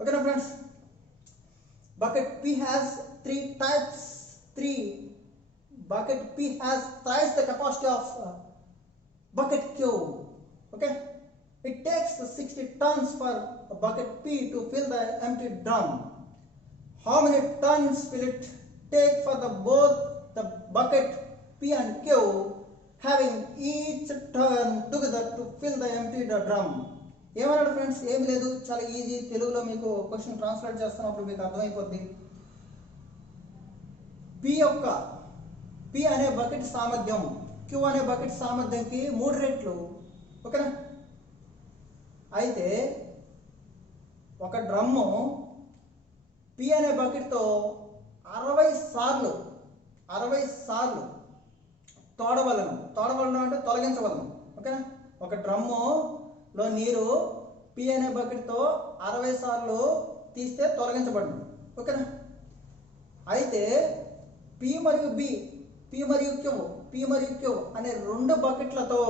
Okay, friends. Bucket P has 3 bucket P has thrice the capacity of bucket Q. Okay, it takes 60 tons for bucket P to fill the empty drum. How many tons will it take for both the bucket P and Q having each turn together to fill the empty drum? ఏమన్నాడు friends? ఏమి లేదు, చాలా easy. తెలుగులో మీకు question translate చేస్తున్నప్పుడు మీకు అర్థమైపోద్ది. P అనే బకెట్ సామర్థ్యం క్యూ అనే బకెట్ సామర్థ్యంకి 3 రెట్లు. ఓకేనా? అయితే ఒక డ్రమ్ము పి అనే బకెట్తో 60 సార్లు తోడవలను అంటే తొలగించవలను. ఓకేనా? ఒక డ్రమ్ములో నీరు పి అనే బకెట్తో 60 సార్లు తీస్తే తొలగించబడింది. ఓకేనా? అయితే పి మరియు క్యూ అనే 2 బకెట్లతో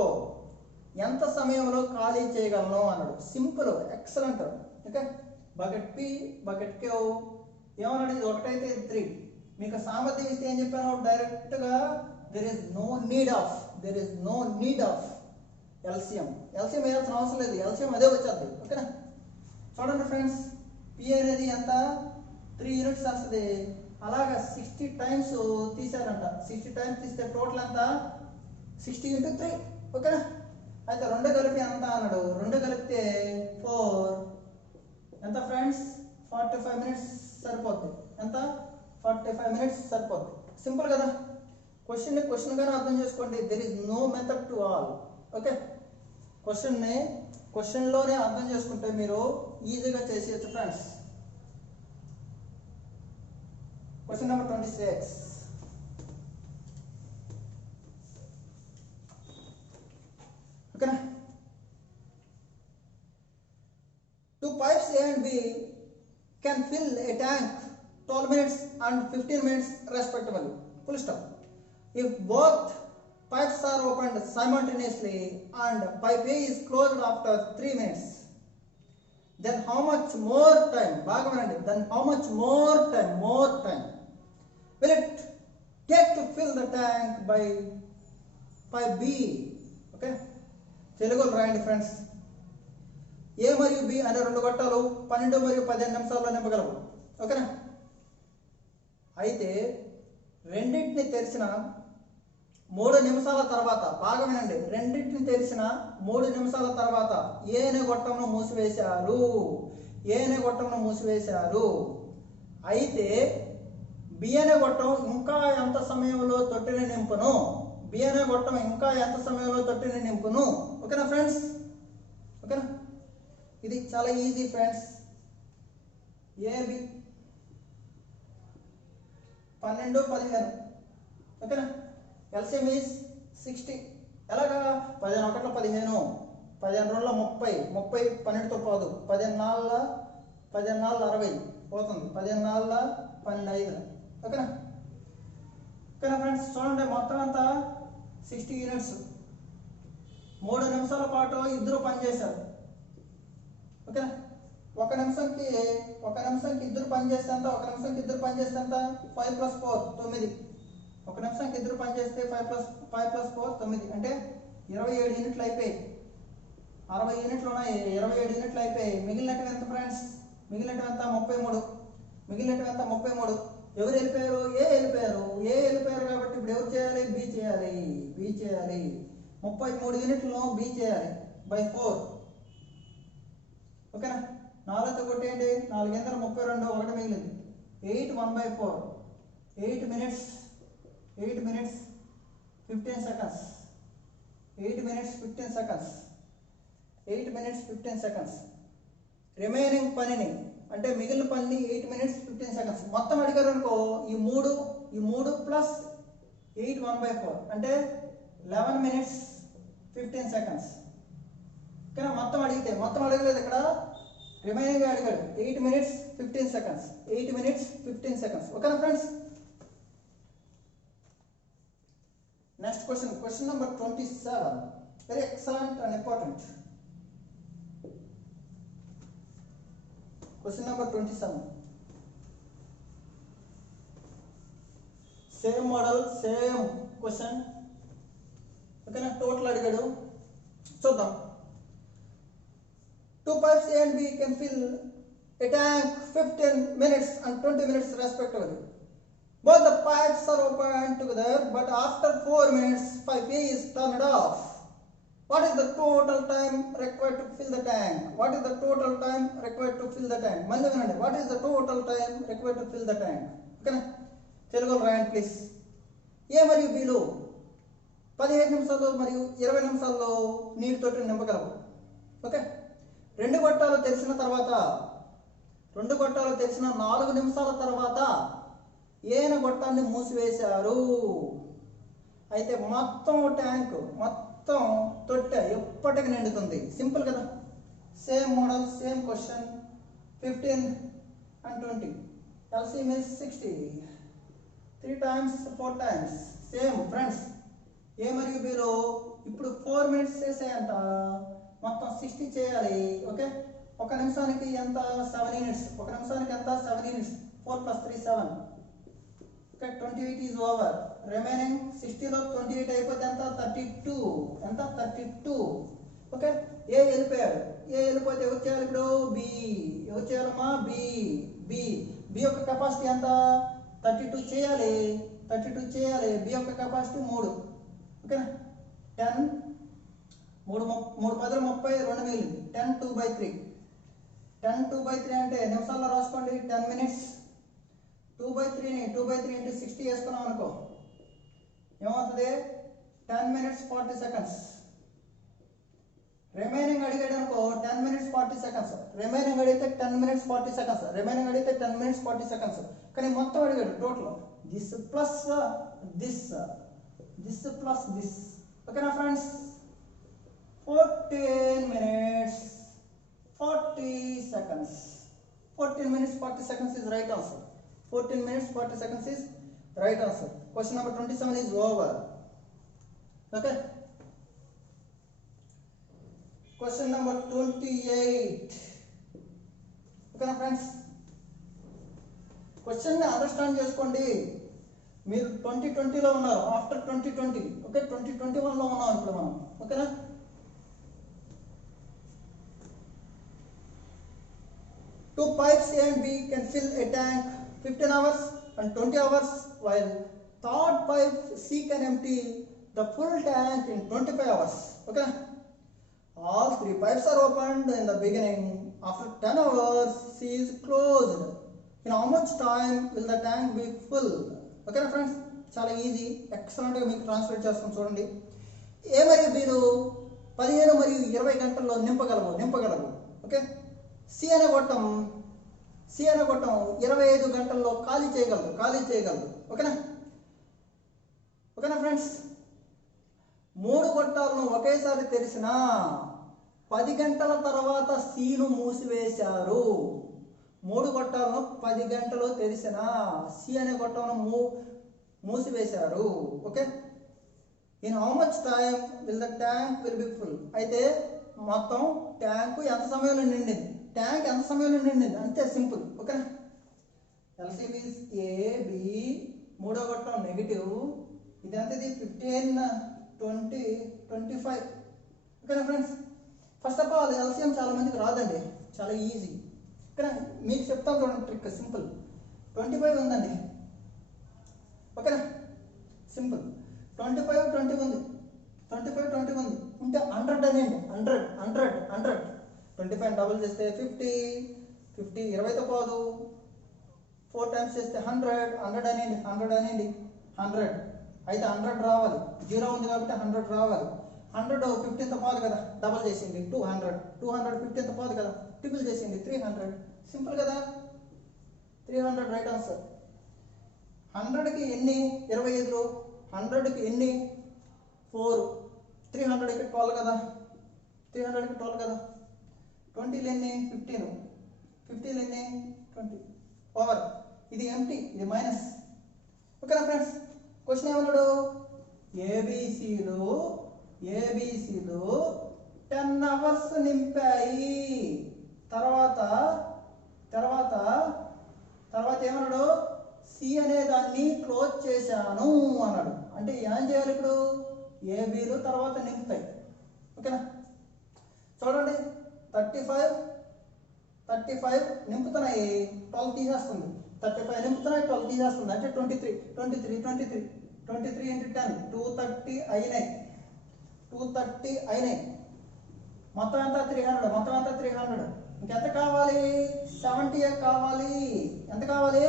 ఎంత సమయంలో ఖాళీ చేయగలను అన్నాడు. Simple, excellent. Okay, bucket P, bucket Q ఏమన్నాడు? ఇది ఒకటైతే 3. మీకు సామర్థ్యం ఇస్తే ఏం చెప్పాను? డైరెక్ట్గా there is no need of LCM వేయాల్సిన అవసరం లేదు. ఎల్సిఎం అదే వచ్చేది. ఓకేనా? చూడండి ఫ్రెండ్స్, పి అనేది ఎంత? 3 యూనిట్స్ వస్తుంది. అలాగా 60 టైమ్స్ తీసారంట. 60 టైమ్స్ తీస్తే టోటల్ ఎంత? 60 × 3. ఓకేనా? అయితే 2 కలిపి ఎంత అన్నాడు? 2 కలిపితే 4 ఎంత ఫ్రెండ్స్? 45 మినిట్స్ సరిపోద్ది. ఎంత? 45 మినిట్స్ సరిపోద్ది. సింపుల్ కదా? క్వశ్చన్గానే అర్థం చేసుకోండి. There is no method to all. Okay, క్వశ్చన్లోనే అర్థం చేసుకుంటే మీరు ఈజీగా చేసేయచ్చు friends. Question number 26. Okay. 2 pipes A and B can fill a tank 12 minutes and 15 minutes respectively. Full stop. If both pipes are opened simultaneously and pipe A is closed after 3 minutes, then how much more time? Then how much more time will it take to fill the tank by pipe B? Okay, తెలుగులో రాయండి friends. ఏ మరియు B అనే 2 గొట్టాలు 12 మరియు 15 నిమిషాల్లో నింపగలవు. ఓకేనా? అయితే రెండింటిని తెరిచిన 3 నిమిషాల తర్వాత, బాగా వినండి, రెండింటిని తెరిచిన 3 నిమిషాల తర్వాత ఏ అనే గొట్టంను మూసివేశారు. అయితే బి అనే గొట్టం ఇంకా ఎంత సమయంలో తొట్టిని నింపును? ఓకేనా ఫ్రెండ్స్? ఓకేనా? ఇది చాలా ఈజీ ఫ్రెండ్స్. ఏబి 12, 15. ఓకేనా? LCM is 60. ఎలాగా? 15 1 15, 15 2 30, 30 12తో పోదు, 15 4 60 పోతుంది, 15 4 12. ఓకేనా? ఓకేనా ఫ్రెండ్స్? చూడండి, మొత్తం అంతా 60 యూనిట్స్. 3 నిమిషాల పాటు ఇద్దరు పనిచేశారు. ఓకేనా? ఒక నిమిషంకి ఇద్దరు పనిచేస్తే ఎంత? 5 + 4 9. 1 నిమిషంకి ఇద్దరు పనిచేస్తే 5 + 4 9. అంటే 27 యూనిట్లు అయిపోయాయి. 60 యూనిట్లు ఉన్నాయి, 27 యూనిట్లు అయిపోయాయి. మిగిలినట్టు ఎంత ఫ్రెండ్స్? 33. ఎవరు వెళ్ళిపోయారు? ఏ వెళ్ళిపోయారు కాబట్టి ఇప్పుడు ఎవరు చేయాలి? బి చేయాలి. 33 యూనిట్లను బి చేయాలి by 4. ఓకేనా? 4తో కొట్టేయండి. 4 × 32, 1 మిగిలింది. 8 1/4. 8 minutes 15 seconds. 8 minutes 15 seconds. Remaining పనిని అంటే మిగిలిన పనిని 8 minutes 15 seconds. మొత్తం అడిగారు అనుకో, ఈ 3 ప్లస్ 8 1/4 అంటే 11 minutes 15 seconds. ఓకేనా? మొత్తం అడగలేదు ఇక్కడ, రిమైనింగ్ అడిగాడు. 8 minutes 15 seconds. 8 minutes 15 seconds. ఓకేనా friends? Next question number 27. Very excellent and important. Question number 27. Same model same question. ఓకేనా, టోటల్ అడిగాడు. చూద్దాం. 2 pipes A and B can fill a tank 15 minutes and 20 minutes respectively. Both the pipes are opened together, but after 4 minutes, pipe A is turned off. What is the total time required to fill the tank? What is the total time required to fill the tank? మళ్ళీ వినండి. What is the total time required to fill the tank? ఓకేనా, తెలుగులో రాయండి please. ఏ మరియు below 15 నిమిషాల్లో మరియు 20 నిమిషాల్లో నీటితోటి నింపగలవు. Okay, రెండు గొట్టాలు తెరిచిన 4 నిమిషాల తర్వాత ఏన గొట్టాన్ని మూసివేశారు. అయితే మొత్తం ట్యాంక్ మొత్తం తొట్టె ఎప్పటికి నిండుతుంది. సింపుల్ కదా, same model same question. 15 and 20 LCM is 60. 3 times 4 times same friends. ఏ మరియు బిలో ఇప్పుడు 4 minutes చేసేయంట, మొత్తం 60 చేయాలి. ఓకే, ఒక నిమిషానికి ఎంత 7 minutes. ఒక నిమిషానికి ఎంత 7 minutes. 4 + 3 7. Okay, 28 is over. Remaining 60లో 28 అయిపోతే ఎంత 32. ఎంత 32. ఓకే, ఏ వెళ్ళిపోయాడు. ఏ వెళ్ళిపోతే ఎవరు చేయాలి ఇప్పుడు? బి. ఎవరు చేయాలమ్మా? బి. బి బి యొక్క కెపాసిటీ ఎంత? 32 చేయాలి. 32 చేయాలి. బి యొక్క కెపాసిటీ 3. ఓకేనా, 10 3 10 30 2 మిగిలింది. 10 2/3. 10 2/3 అంటే నిమిషాల్లో రాసుకోండి. 10 minutes. 2/3ని 2/3 into 60 వేసుకున్నాం అనుకో, ఏమవుతుంది? 10 minutes 40 seconds. రిమైనింగ్ అడిగాడు అనుకో 10 minutes 40 seconds. రిమైనింగ్ అడిగితే 10 minutes 40 seconds. రిమైనింగ్ అడిగితే 10 minutes 40 seconds. కానీ మొత్తం అడిగాడు total. This plus this, this plus this. ఓకేనా friends, 14 minutes 40 seconds. 14 minutes 40 seconds is right answer. 14 minutes 40 seconds is right answer. Question number 27 is over. Okay. Question number 28. Okay na friends, question ని understand చేసుకోండి. మీరు 2020లో ఉన్నారు, after 2020. Okay, 2021లో ఉన్నాం ఇప్పుడు మనం. ఓకేనా, two pipes A and B can fill a tank 15 hours and 20 hours, while third pipe C can empty the full tank in 25 hours. Okay, all 3 pipes are opened in the beginning. After 10 hours C is closed. In how much time will the tank be full? Okay friends, చాలా easy, excellent గా మీకు translate చేస్తాం చూడండి. ఏ మరియు బిలు 15 మరియు 20 గంటల్లో నింపగలవు. Okay, C అనే గొట్టం 25 గంటల్లో ఖాళీ చేయగలదు. ఓకేనా ఫ్రెండ్స్, 3 గొట్టాలను ఒకేసారి తెరిచిన 10 గంటల తర్వాత సీను మూసివేశారు. 3 గొట్టాలను 10 గంటలు తెరిచిన సి అనే గొట్టంను మూసివేశారు. Okay, in how much time will the tank will be full. అయితే మొత్తం ట్యాంకు ఎంత సమయంలో నిండింది? అంతే సింపుల్. ఓకేనా, ఎల్సిఎం ఈజ్ ఏ బి, 3వ గొట్టం నెగిటివ్. ఇది ఎంతది? 15 20 25. ఓకేనా friends, first of all LCM చాలా మందికి రాదండి, చాలా ఈజీ. ఓకేనా, మీకు చెప్తాను చూడండి ట్రిక్, సింపుల్. 25 ఉందండి. ఓకేనా, సింపుల్. 25 20 ఉంది. 25 20 ఉంది ఉంటే 100 అనేయండి. 100 25 డబుల్ చేస్తే 50 20తో పోదు. 4 టైమ్స్ చేస్తే 100 అనేయండి. 100 అయితే 100 రావాలి. 0 ఉంది కాబట్టి 100 రావాలి. 100 15తో పోదు కదా, డబుల్ చేసింది 200. 15తో పోదు కదా, ట్రిపుల్ చేసింది 300. సింపుల్ కదా, 300 రైట్ ఆన్సర్. 100కి ఎన్ని? 25. 100కి ఎన్ని? 4. 300కి 12 కదా, 20లు ఎన్ని? 15. 50లు ఎన్ని? 20. పవర్ ఇది ఎంటీ, ఇది మైనస్. ఓకేనా ఫ్రెండ్స్, క్వశ్చన్ ఏమన్నాడు? ఏబిసిలు 10 అవర్స్ నింపాయి. తర్వాత ఏమన్నాడు? సి అనే దాన్ని క్లోజ్ చేశాను అన్నాడు. అంటే ఏం చేయాలి ఇప్పుడు? ఏబీలు తర్వాత నింపుతాయి. ఓకేనా? చూడండి 35 నింపుతున్నాయి, 12 తీసేస్తుంది. 35 నింపుతున్నాయి, 12 తీసేస్తుంది. అంటే 23 into 10 230 అయినాయి. 230 అయినాయి. మొత్తం ఎంత? 300. ఇంకెంత కావాలి? 70 కావాలి. ఎంత కావాలి?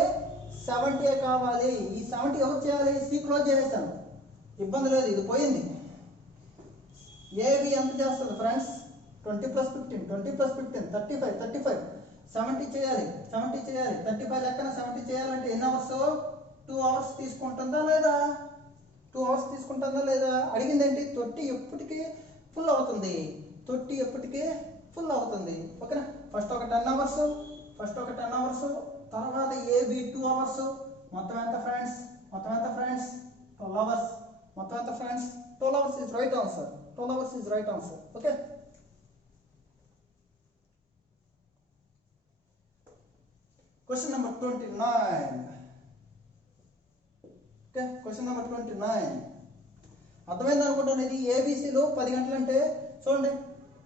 70 కావాలి. ఈ 70 ఎవరు చేయాలి? సి క్లోజ్ చేసేసాను, ఇబ్బంది లేదు, ఇది పోయింది. ఏబి ఎంత చేస్తుంది ఫ్రెండ్స్? 20 + 15 35 70 చేయాలి. 35 లెక్కన 70 చేయాలంటే ఎన్ని అవర్స్? 2 అవర్స్ తీసుకుంటుందా లేదా? 2 అవర్స్ తీసుకుంటుందా లేదా? అడిగింది ఏంటి? తొట్టి ఎప్పటికీ ఫుల్ అవుతుంది. ఓకేనా? ఫస్ట్ ఒక 10 అవర్స్, తర్వాత ఏబి 2 అవర్స్. మొత్తం ఎంత ఫ్రెండ్స్? 12 అవర్స్. మొత్తం ఎంత friends? 12 hours is right answer. Okay, question number 29. Okay, question number 29 అర్థమైంది అనుకుంటాను. ఇది ఏబీసీలో 10 గంటలు అంటే చూడండి,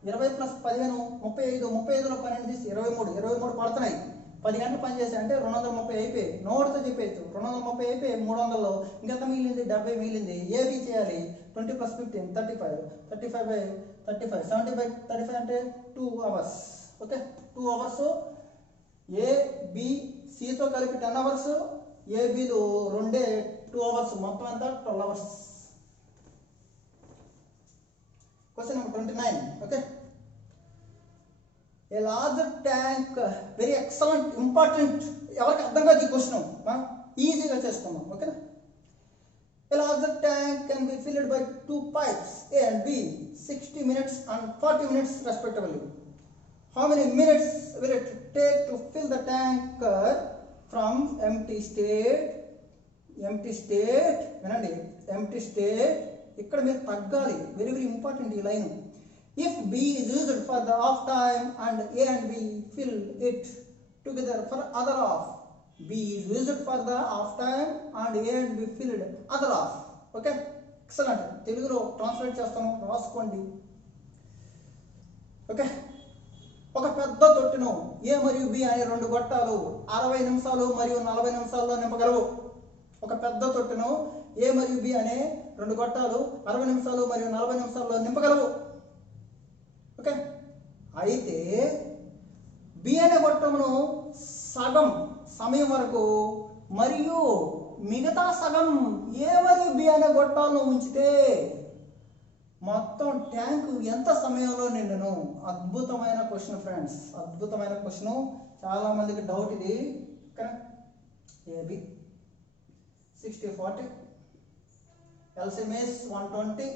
20 + 15 35లో 12 తీసి 23 పడుతున్నాయి. 10 గంటలు పని చేసి అంటే 230 అయిపోయి. నోటితో చెప్పేయచ్చు. 230 అయిపోయి 300లో ఇంకెంత మిగిలింది? 70 మిగిలింది. ఏబీ చేయాలి. 20 + 15 35 70/35 అంటే 2 అవర్స్. Okay, 2 hours. ఏబిసితో కలిపి 10 అవర్స్, ఏబీలు 2 అవర్స్. మొత్తం ఎంత? 12 hours. Question number 29. Okay, a large tank, very excellent, important. ఎవరికి అర్థం కాదు ఈ క్వశ్చన్, ఈజీగా చేసుకున్నాం. ఓకేనా? A larger tank can be filled by 2 pipes A and B, 60 minutes and 40 minutes respectively. How many minutes will it take to fill the tanker from empty state? వినండి, empty state. ఇక్కడ మీరు తగ్గాలి. Very important ఈ line. If B is used for the off time and A and B fill it together for other off, B is used for the off time and A and B filled other off. Okay, excellent. తెలుగులో translate చేస్తాను, రాసుకోండి. Okay, ఒక పెద్ద తొట్టెను ఏ మరియు B అనే 2 గొట్టాలు 60 నిమిషాలు మరియు 40 నిమిషాల్లో నింపగలవు. ఒక పెద్ద తొట్టెను ఏ మరియు బి అనే 2 గొట్టాలు 60 నిమిషాలు మరియు 40 నిమిషాల్లో నింపగలవు. ఓకే, అయితే బి అనే గొట్టమును సగం సమయం వరకు మరియు మిగతా సగం ఏ మరియు బి అనే గొట్టాలను ఉంచితే మొత్తం ట్యాంకు ఎంత సమయంలో నిండును? అద్భుతమైన క్వశ్చన్ ఫ్రెండ్స్, అద్భుతమైన క్వశ్చన్. చాలా మందికి డౌట్ ఇది. AB 60/40, LCM is 120,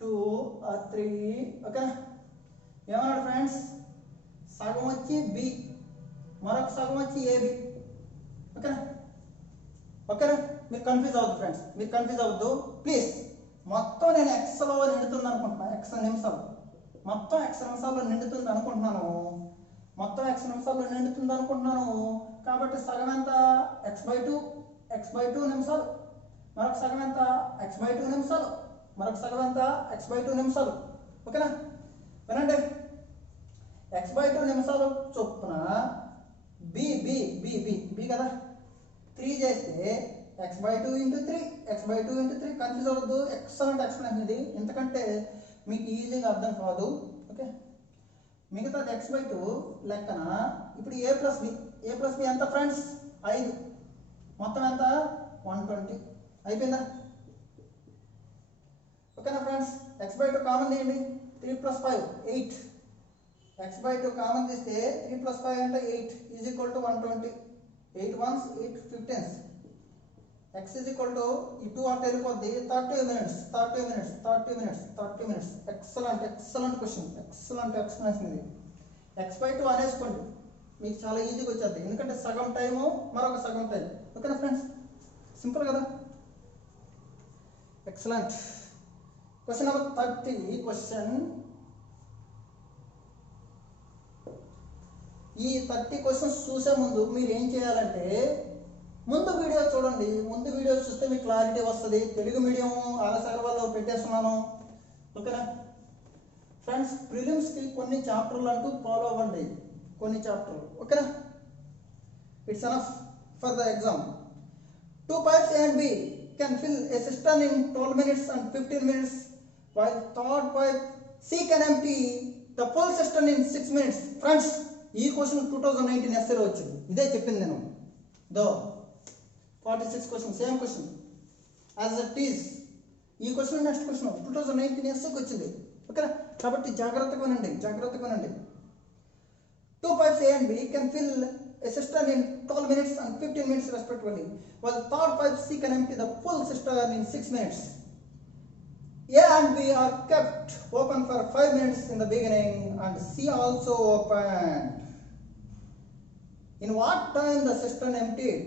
2 or 3. Okay, ఏమన్నాడు ఫ్రెండ్స్? సగం వచ్చి బి, మరొక సగం వచ్చి ఏబి. ఓకేనా? మీరు కన్ఫ్యూజ్ అవ్వద్దు ఫ్రెండ్స్, ప్లీజ్. మొత్తం నేను ఎక్స్లో నిండుతుంది అనుకుంటున్నాను. ఎక్స్ నిమిషాలు నిండుతుంది అనుకుంటున్నాను. కాబట్టి సగం ఎంత? x/2 నిమిషాలు. మరొక సగం ఎంత? x/2 నిమిషాలు. ఓకేనా? వినండి, x/2 నిమిషాలు చొప్పున బి కదా 3 చేస్తే x/2 × 3 కన్ఫ్యూజ్ అవ్వద్దు. ఎక్సలెంట్ ఎక్స్ప్లెనేషన్ ఇది, ఎందుకంటే మీకు ఈజీగా అర్థం కాదు. ఓకే, మిగతాది x/2 లెక్కన ఇప్పుడు a + b ఎంత ఫ్రెండ్స్? 5. మొత్తం ఎంత? 120. అయిపోయిందా? ఓకేనా ఫ్రెండ్స్? x/2 కామన్ తీయండి. 3 + 5 8. x/2 కామన్ తీస్తే 3 + 5 అంటే 8 = 120. 8 ones 8 15s. x ఈ 2 అటు వెళ్ళిపోద్ది. 30 minutes. Excellent question, excellent explanation ఇది. x/2 అనేసుకోండి, మీకు చాలా ఈజీగా వచ్చేది. ఎందుకంటే సగం టైము, మరొక సగం టైం. ఓకేనా ఫ్రెండ్స్? సింపుల్ కదా. ఎక్సలెంట్. Question number 30. క్వశ్చన్, ఈ 30 క్వశ్చన్స్ చూసే ముందు మీరు ఏం చేయాలంటే ముందు వీడియో చూడండి. ముందు వీడియో చూస్తే మీకు క్లారిటీ వస్తుంది. తెలుగు మీడియం ఆలసాగర్వాల్లో పెట్టేస్తున్నాను. ఓకేనా ఫ్రెండ్స్, ప్రిలిమ్స్కి కొన్ని చాప్టర్లు అంటూ ఫాలో అవ్వండి. కొన్ని చాప్టర్లు ఓకేనా. It's enough for the exam. 2 pipes A and B can fill a cistern in 12 minutes and 15 minutes, while third pipe C can empty the full cistern in 6 minutes. Friends, ఈ question 2019 ఎస్ఏలో వచ్చింది. ఇదే చెప్పింది నేను. దో 46 question, same question as it is. ఈ question next question 2019 ఎస్ఏకి వచ్చింది. ఓకేనా, కాబట్టి జాగ్రత్తగా వినండి. 2 pipes A and B can fill a cistern in 12 minutes and 15 minutes respectively, while third pipe C can empty the full cistern in 6 minutes. A and B are kept open for 5 minutes in the beginning and C also opened. In what time the cistern emptied?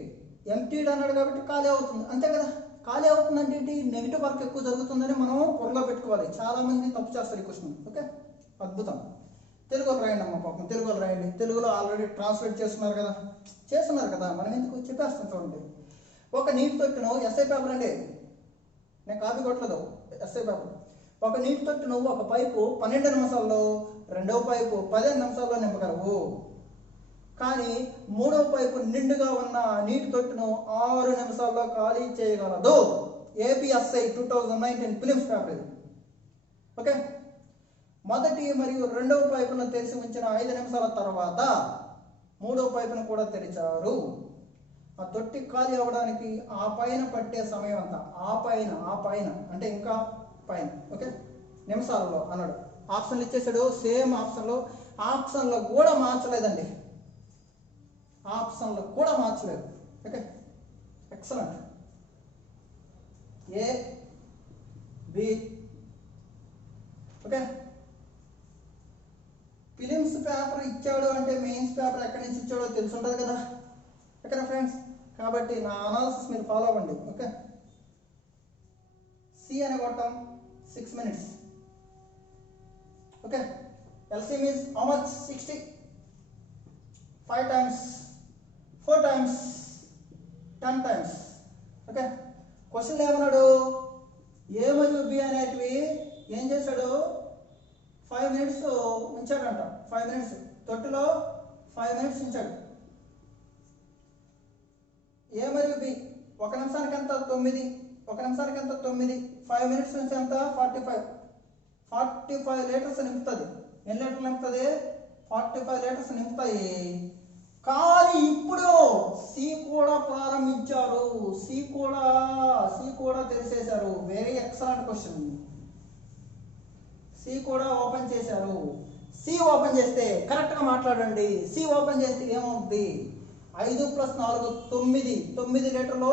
Emptied అన్నాడు కాబట్టి ఖాళీ అవుతుంది, అంతే కదా. ఖాళీ అవుతుందంటే ఏంటి? Negative work ఎక్కువ జరుగుతుందని మనం పొరలో పెట్టుకోవాలి. చాలా మంది తప్పు చేస్తారు ఈ క్వశ్చన్. ఓకే, అద్భుతం. తెలుగులో రాయండి అమ్మ, పాపం తెలుగులో రాయండి. తెలుగులో ఆల్రెడీ ట్రాన్స్లేట్ చేస్తున్నారు కదా, మనం ఎందుకు చెప్పేస్తాం చూడండి. ఒక నీటి తొట్టును, ఎస్ఐ పేపర్ అండి, నేను కాపీ కొట్టలేదు, ఎస్ఐ పేపర్. ఒక నీటి తొట్టును ఒక పైపు 12 నిమిషాల్లో, రెండవ పైపు 15 నిమిషాల్లో నింపగలవు. కానీ మూడవ పైపు నిండుగా ఉన్న నీటి తొట్టును 6 నిమిషాల్లో ఖాళీ చేయగలదు. ఏపీఎస్ఐ 2019 ఫిలిమ్స్ పేపర్ ఇది. ఓకే, మొదటి మరియు రెండవ పైపును తెరిచి ఉంచిన 5 నిమిషాల తర్వాత మూడవ పైపును కూడా తెరిచారు. ఆ తొట్టి ఖాళీ అవ్వడానికి ఆ పైన పట్టే సమయం అంతా, ఆ పైన అంటే ఇంకా పైన. ఓకే, నిమిషాలలో అన్నాడు. ఆప్షన్లు ఇచ్చేసాడు, సేమ్ ఆప్షన్లో కూడా మార్చలేదండి, okay, excellent. A B. Okay, films paper ఇచ్చాడు అంటే మెయిన్స్ పేపర్ ఎక్కడి నుంచి ఇచ్చాడో తెలిసి ఉంటుంది కదా. ఓకేనా ఫ్రెండ్స్, కాబట్టి నా అనాలిసిస్ మీరు ఫాలో అవ్వండి. ఓకే, సి అని కొట్టాం 6 minutes. Okay, LCM is how much? 60. 5 times, 4 times, 10 times. Okay, question ఏమన్నాడు? ఏ మరియు బి అనేటివి ఏం చేశాడు? 5 minutes ఉంచాడంట. 5 minutes తొట్టులో 5 minutes ఉంచాడు. ఏ మరియు బి 1 నిమిషానికి ఎంత? 9. 1 నిమిషానికి ఎంత? 9. 5 minutes నుంచి ఎంత? 45 లీటర్స్ నింపుతుంది. ఎన్ని లీటర్లు నింపుతుంది? 45 లీటర్స్ నింపుతాయి. కానీ ఇప్పుడు సి కూడా ప్రారంభించారు, సి కూడా తెరిచేశారు. Very excellent question. సి కూడా ఓపెన్ చేశారు. సి ఓపెన్ చేస్తే కరెక్ట్గా మాట్లాడండి. సి ఓపెన్ చేస్తే ఏమవుతుంది? 5 + 4 9 లీటర్లు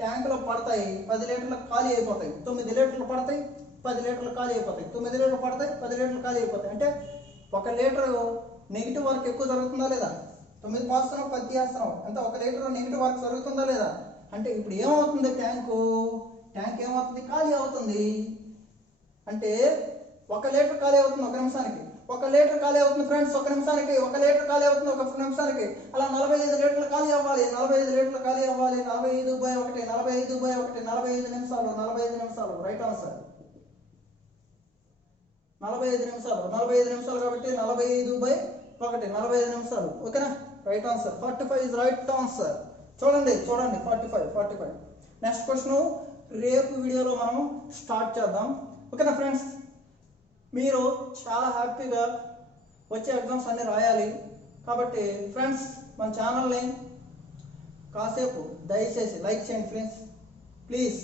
ట్యాంకులో పడతాయి. 10 లీటర్లు ఖాళీ అయిపోతాయి. 9 లీటర్లు పడతాయి, 10 లీటర్లు ఖాళీ అయిపోతాయి. 9 లీటర్లు పడతాయి, 10 లీటర్లు ఖాళీ అయిపోతాయి. అంటే 1 లీటర్ నెగిటివ్ వర్క్ ఎక్కువ జరుగుతుందా లేదా? 9 పోస్తున్నాం, 10 తీస్తున్నాం, ఎంత 1 లీటర్ నెగిటివ్ వర్క్ జరుగుతుందా లేదా? అంటే ఇప్పుడు ఏమవుతుంది? ట్యాంక్ ఏమవుతుంది? ఖాళీ అవుతుంది. అంటే 1 లీటర్ ఖాళీ అవుతుంది 1 నిమిషానికి. 1 లీటర్ ఖాళీ అవుతుంది ఫ్రెండ్స్ 1 నిమిషానికి. 1 లీటర్ ఖాళీ అవుతుంది 1 నిమిషానికి. అలా 45 లీటర్లు ఖాళీ అవ్వాలి. 45 లీటర్లు ఖాళీ అవ్వాలి. 45/1 45 నిమిషాలు. Right answer. 45 నిమిషాలు కాబట్టి 45/1 45 నిమిషాలు. ఓకేనా, right answer. 45 is right answer. చూడండి 45. నెక్స్ట్ క్వశ్చన్ రేపు వీడియోలో మనం స్టార్ట్ చేద్దాం. ఓకేనా ఫ్రెండ్స్, మీరు చాలా హ్యాపీగా వచ్చే ఎగ్జామ్స్ అన్నీ రాయాలి. కాబట్టి ఫ్రెండ్స్, మన ఛానల్ని కాసేపు దయచేసి లైక్ చేయండి ఫ్రెండ్స్, ప్లీజ్.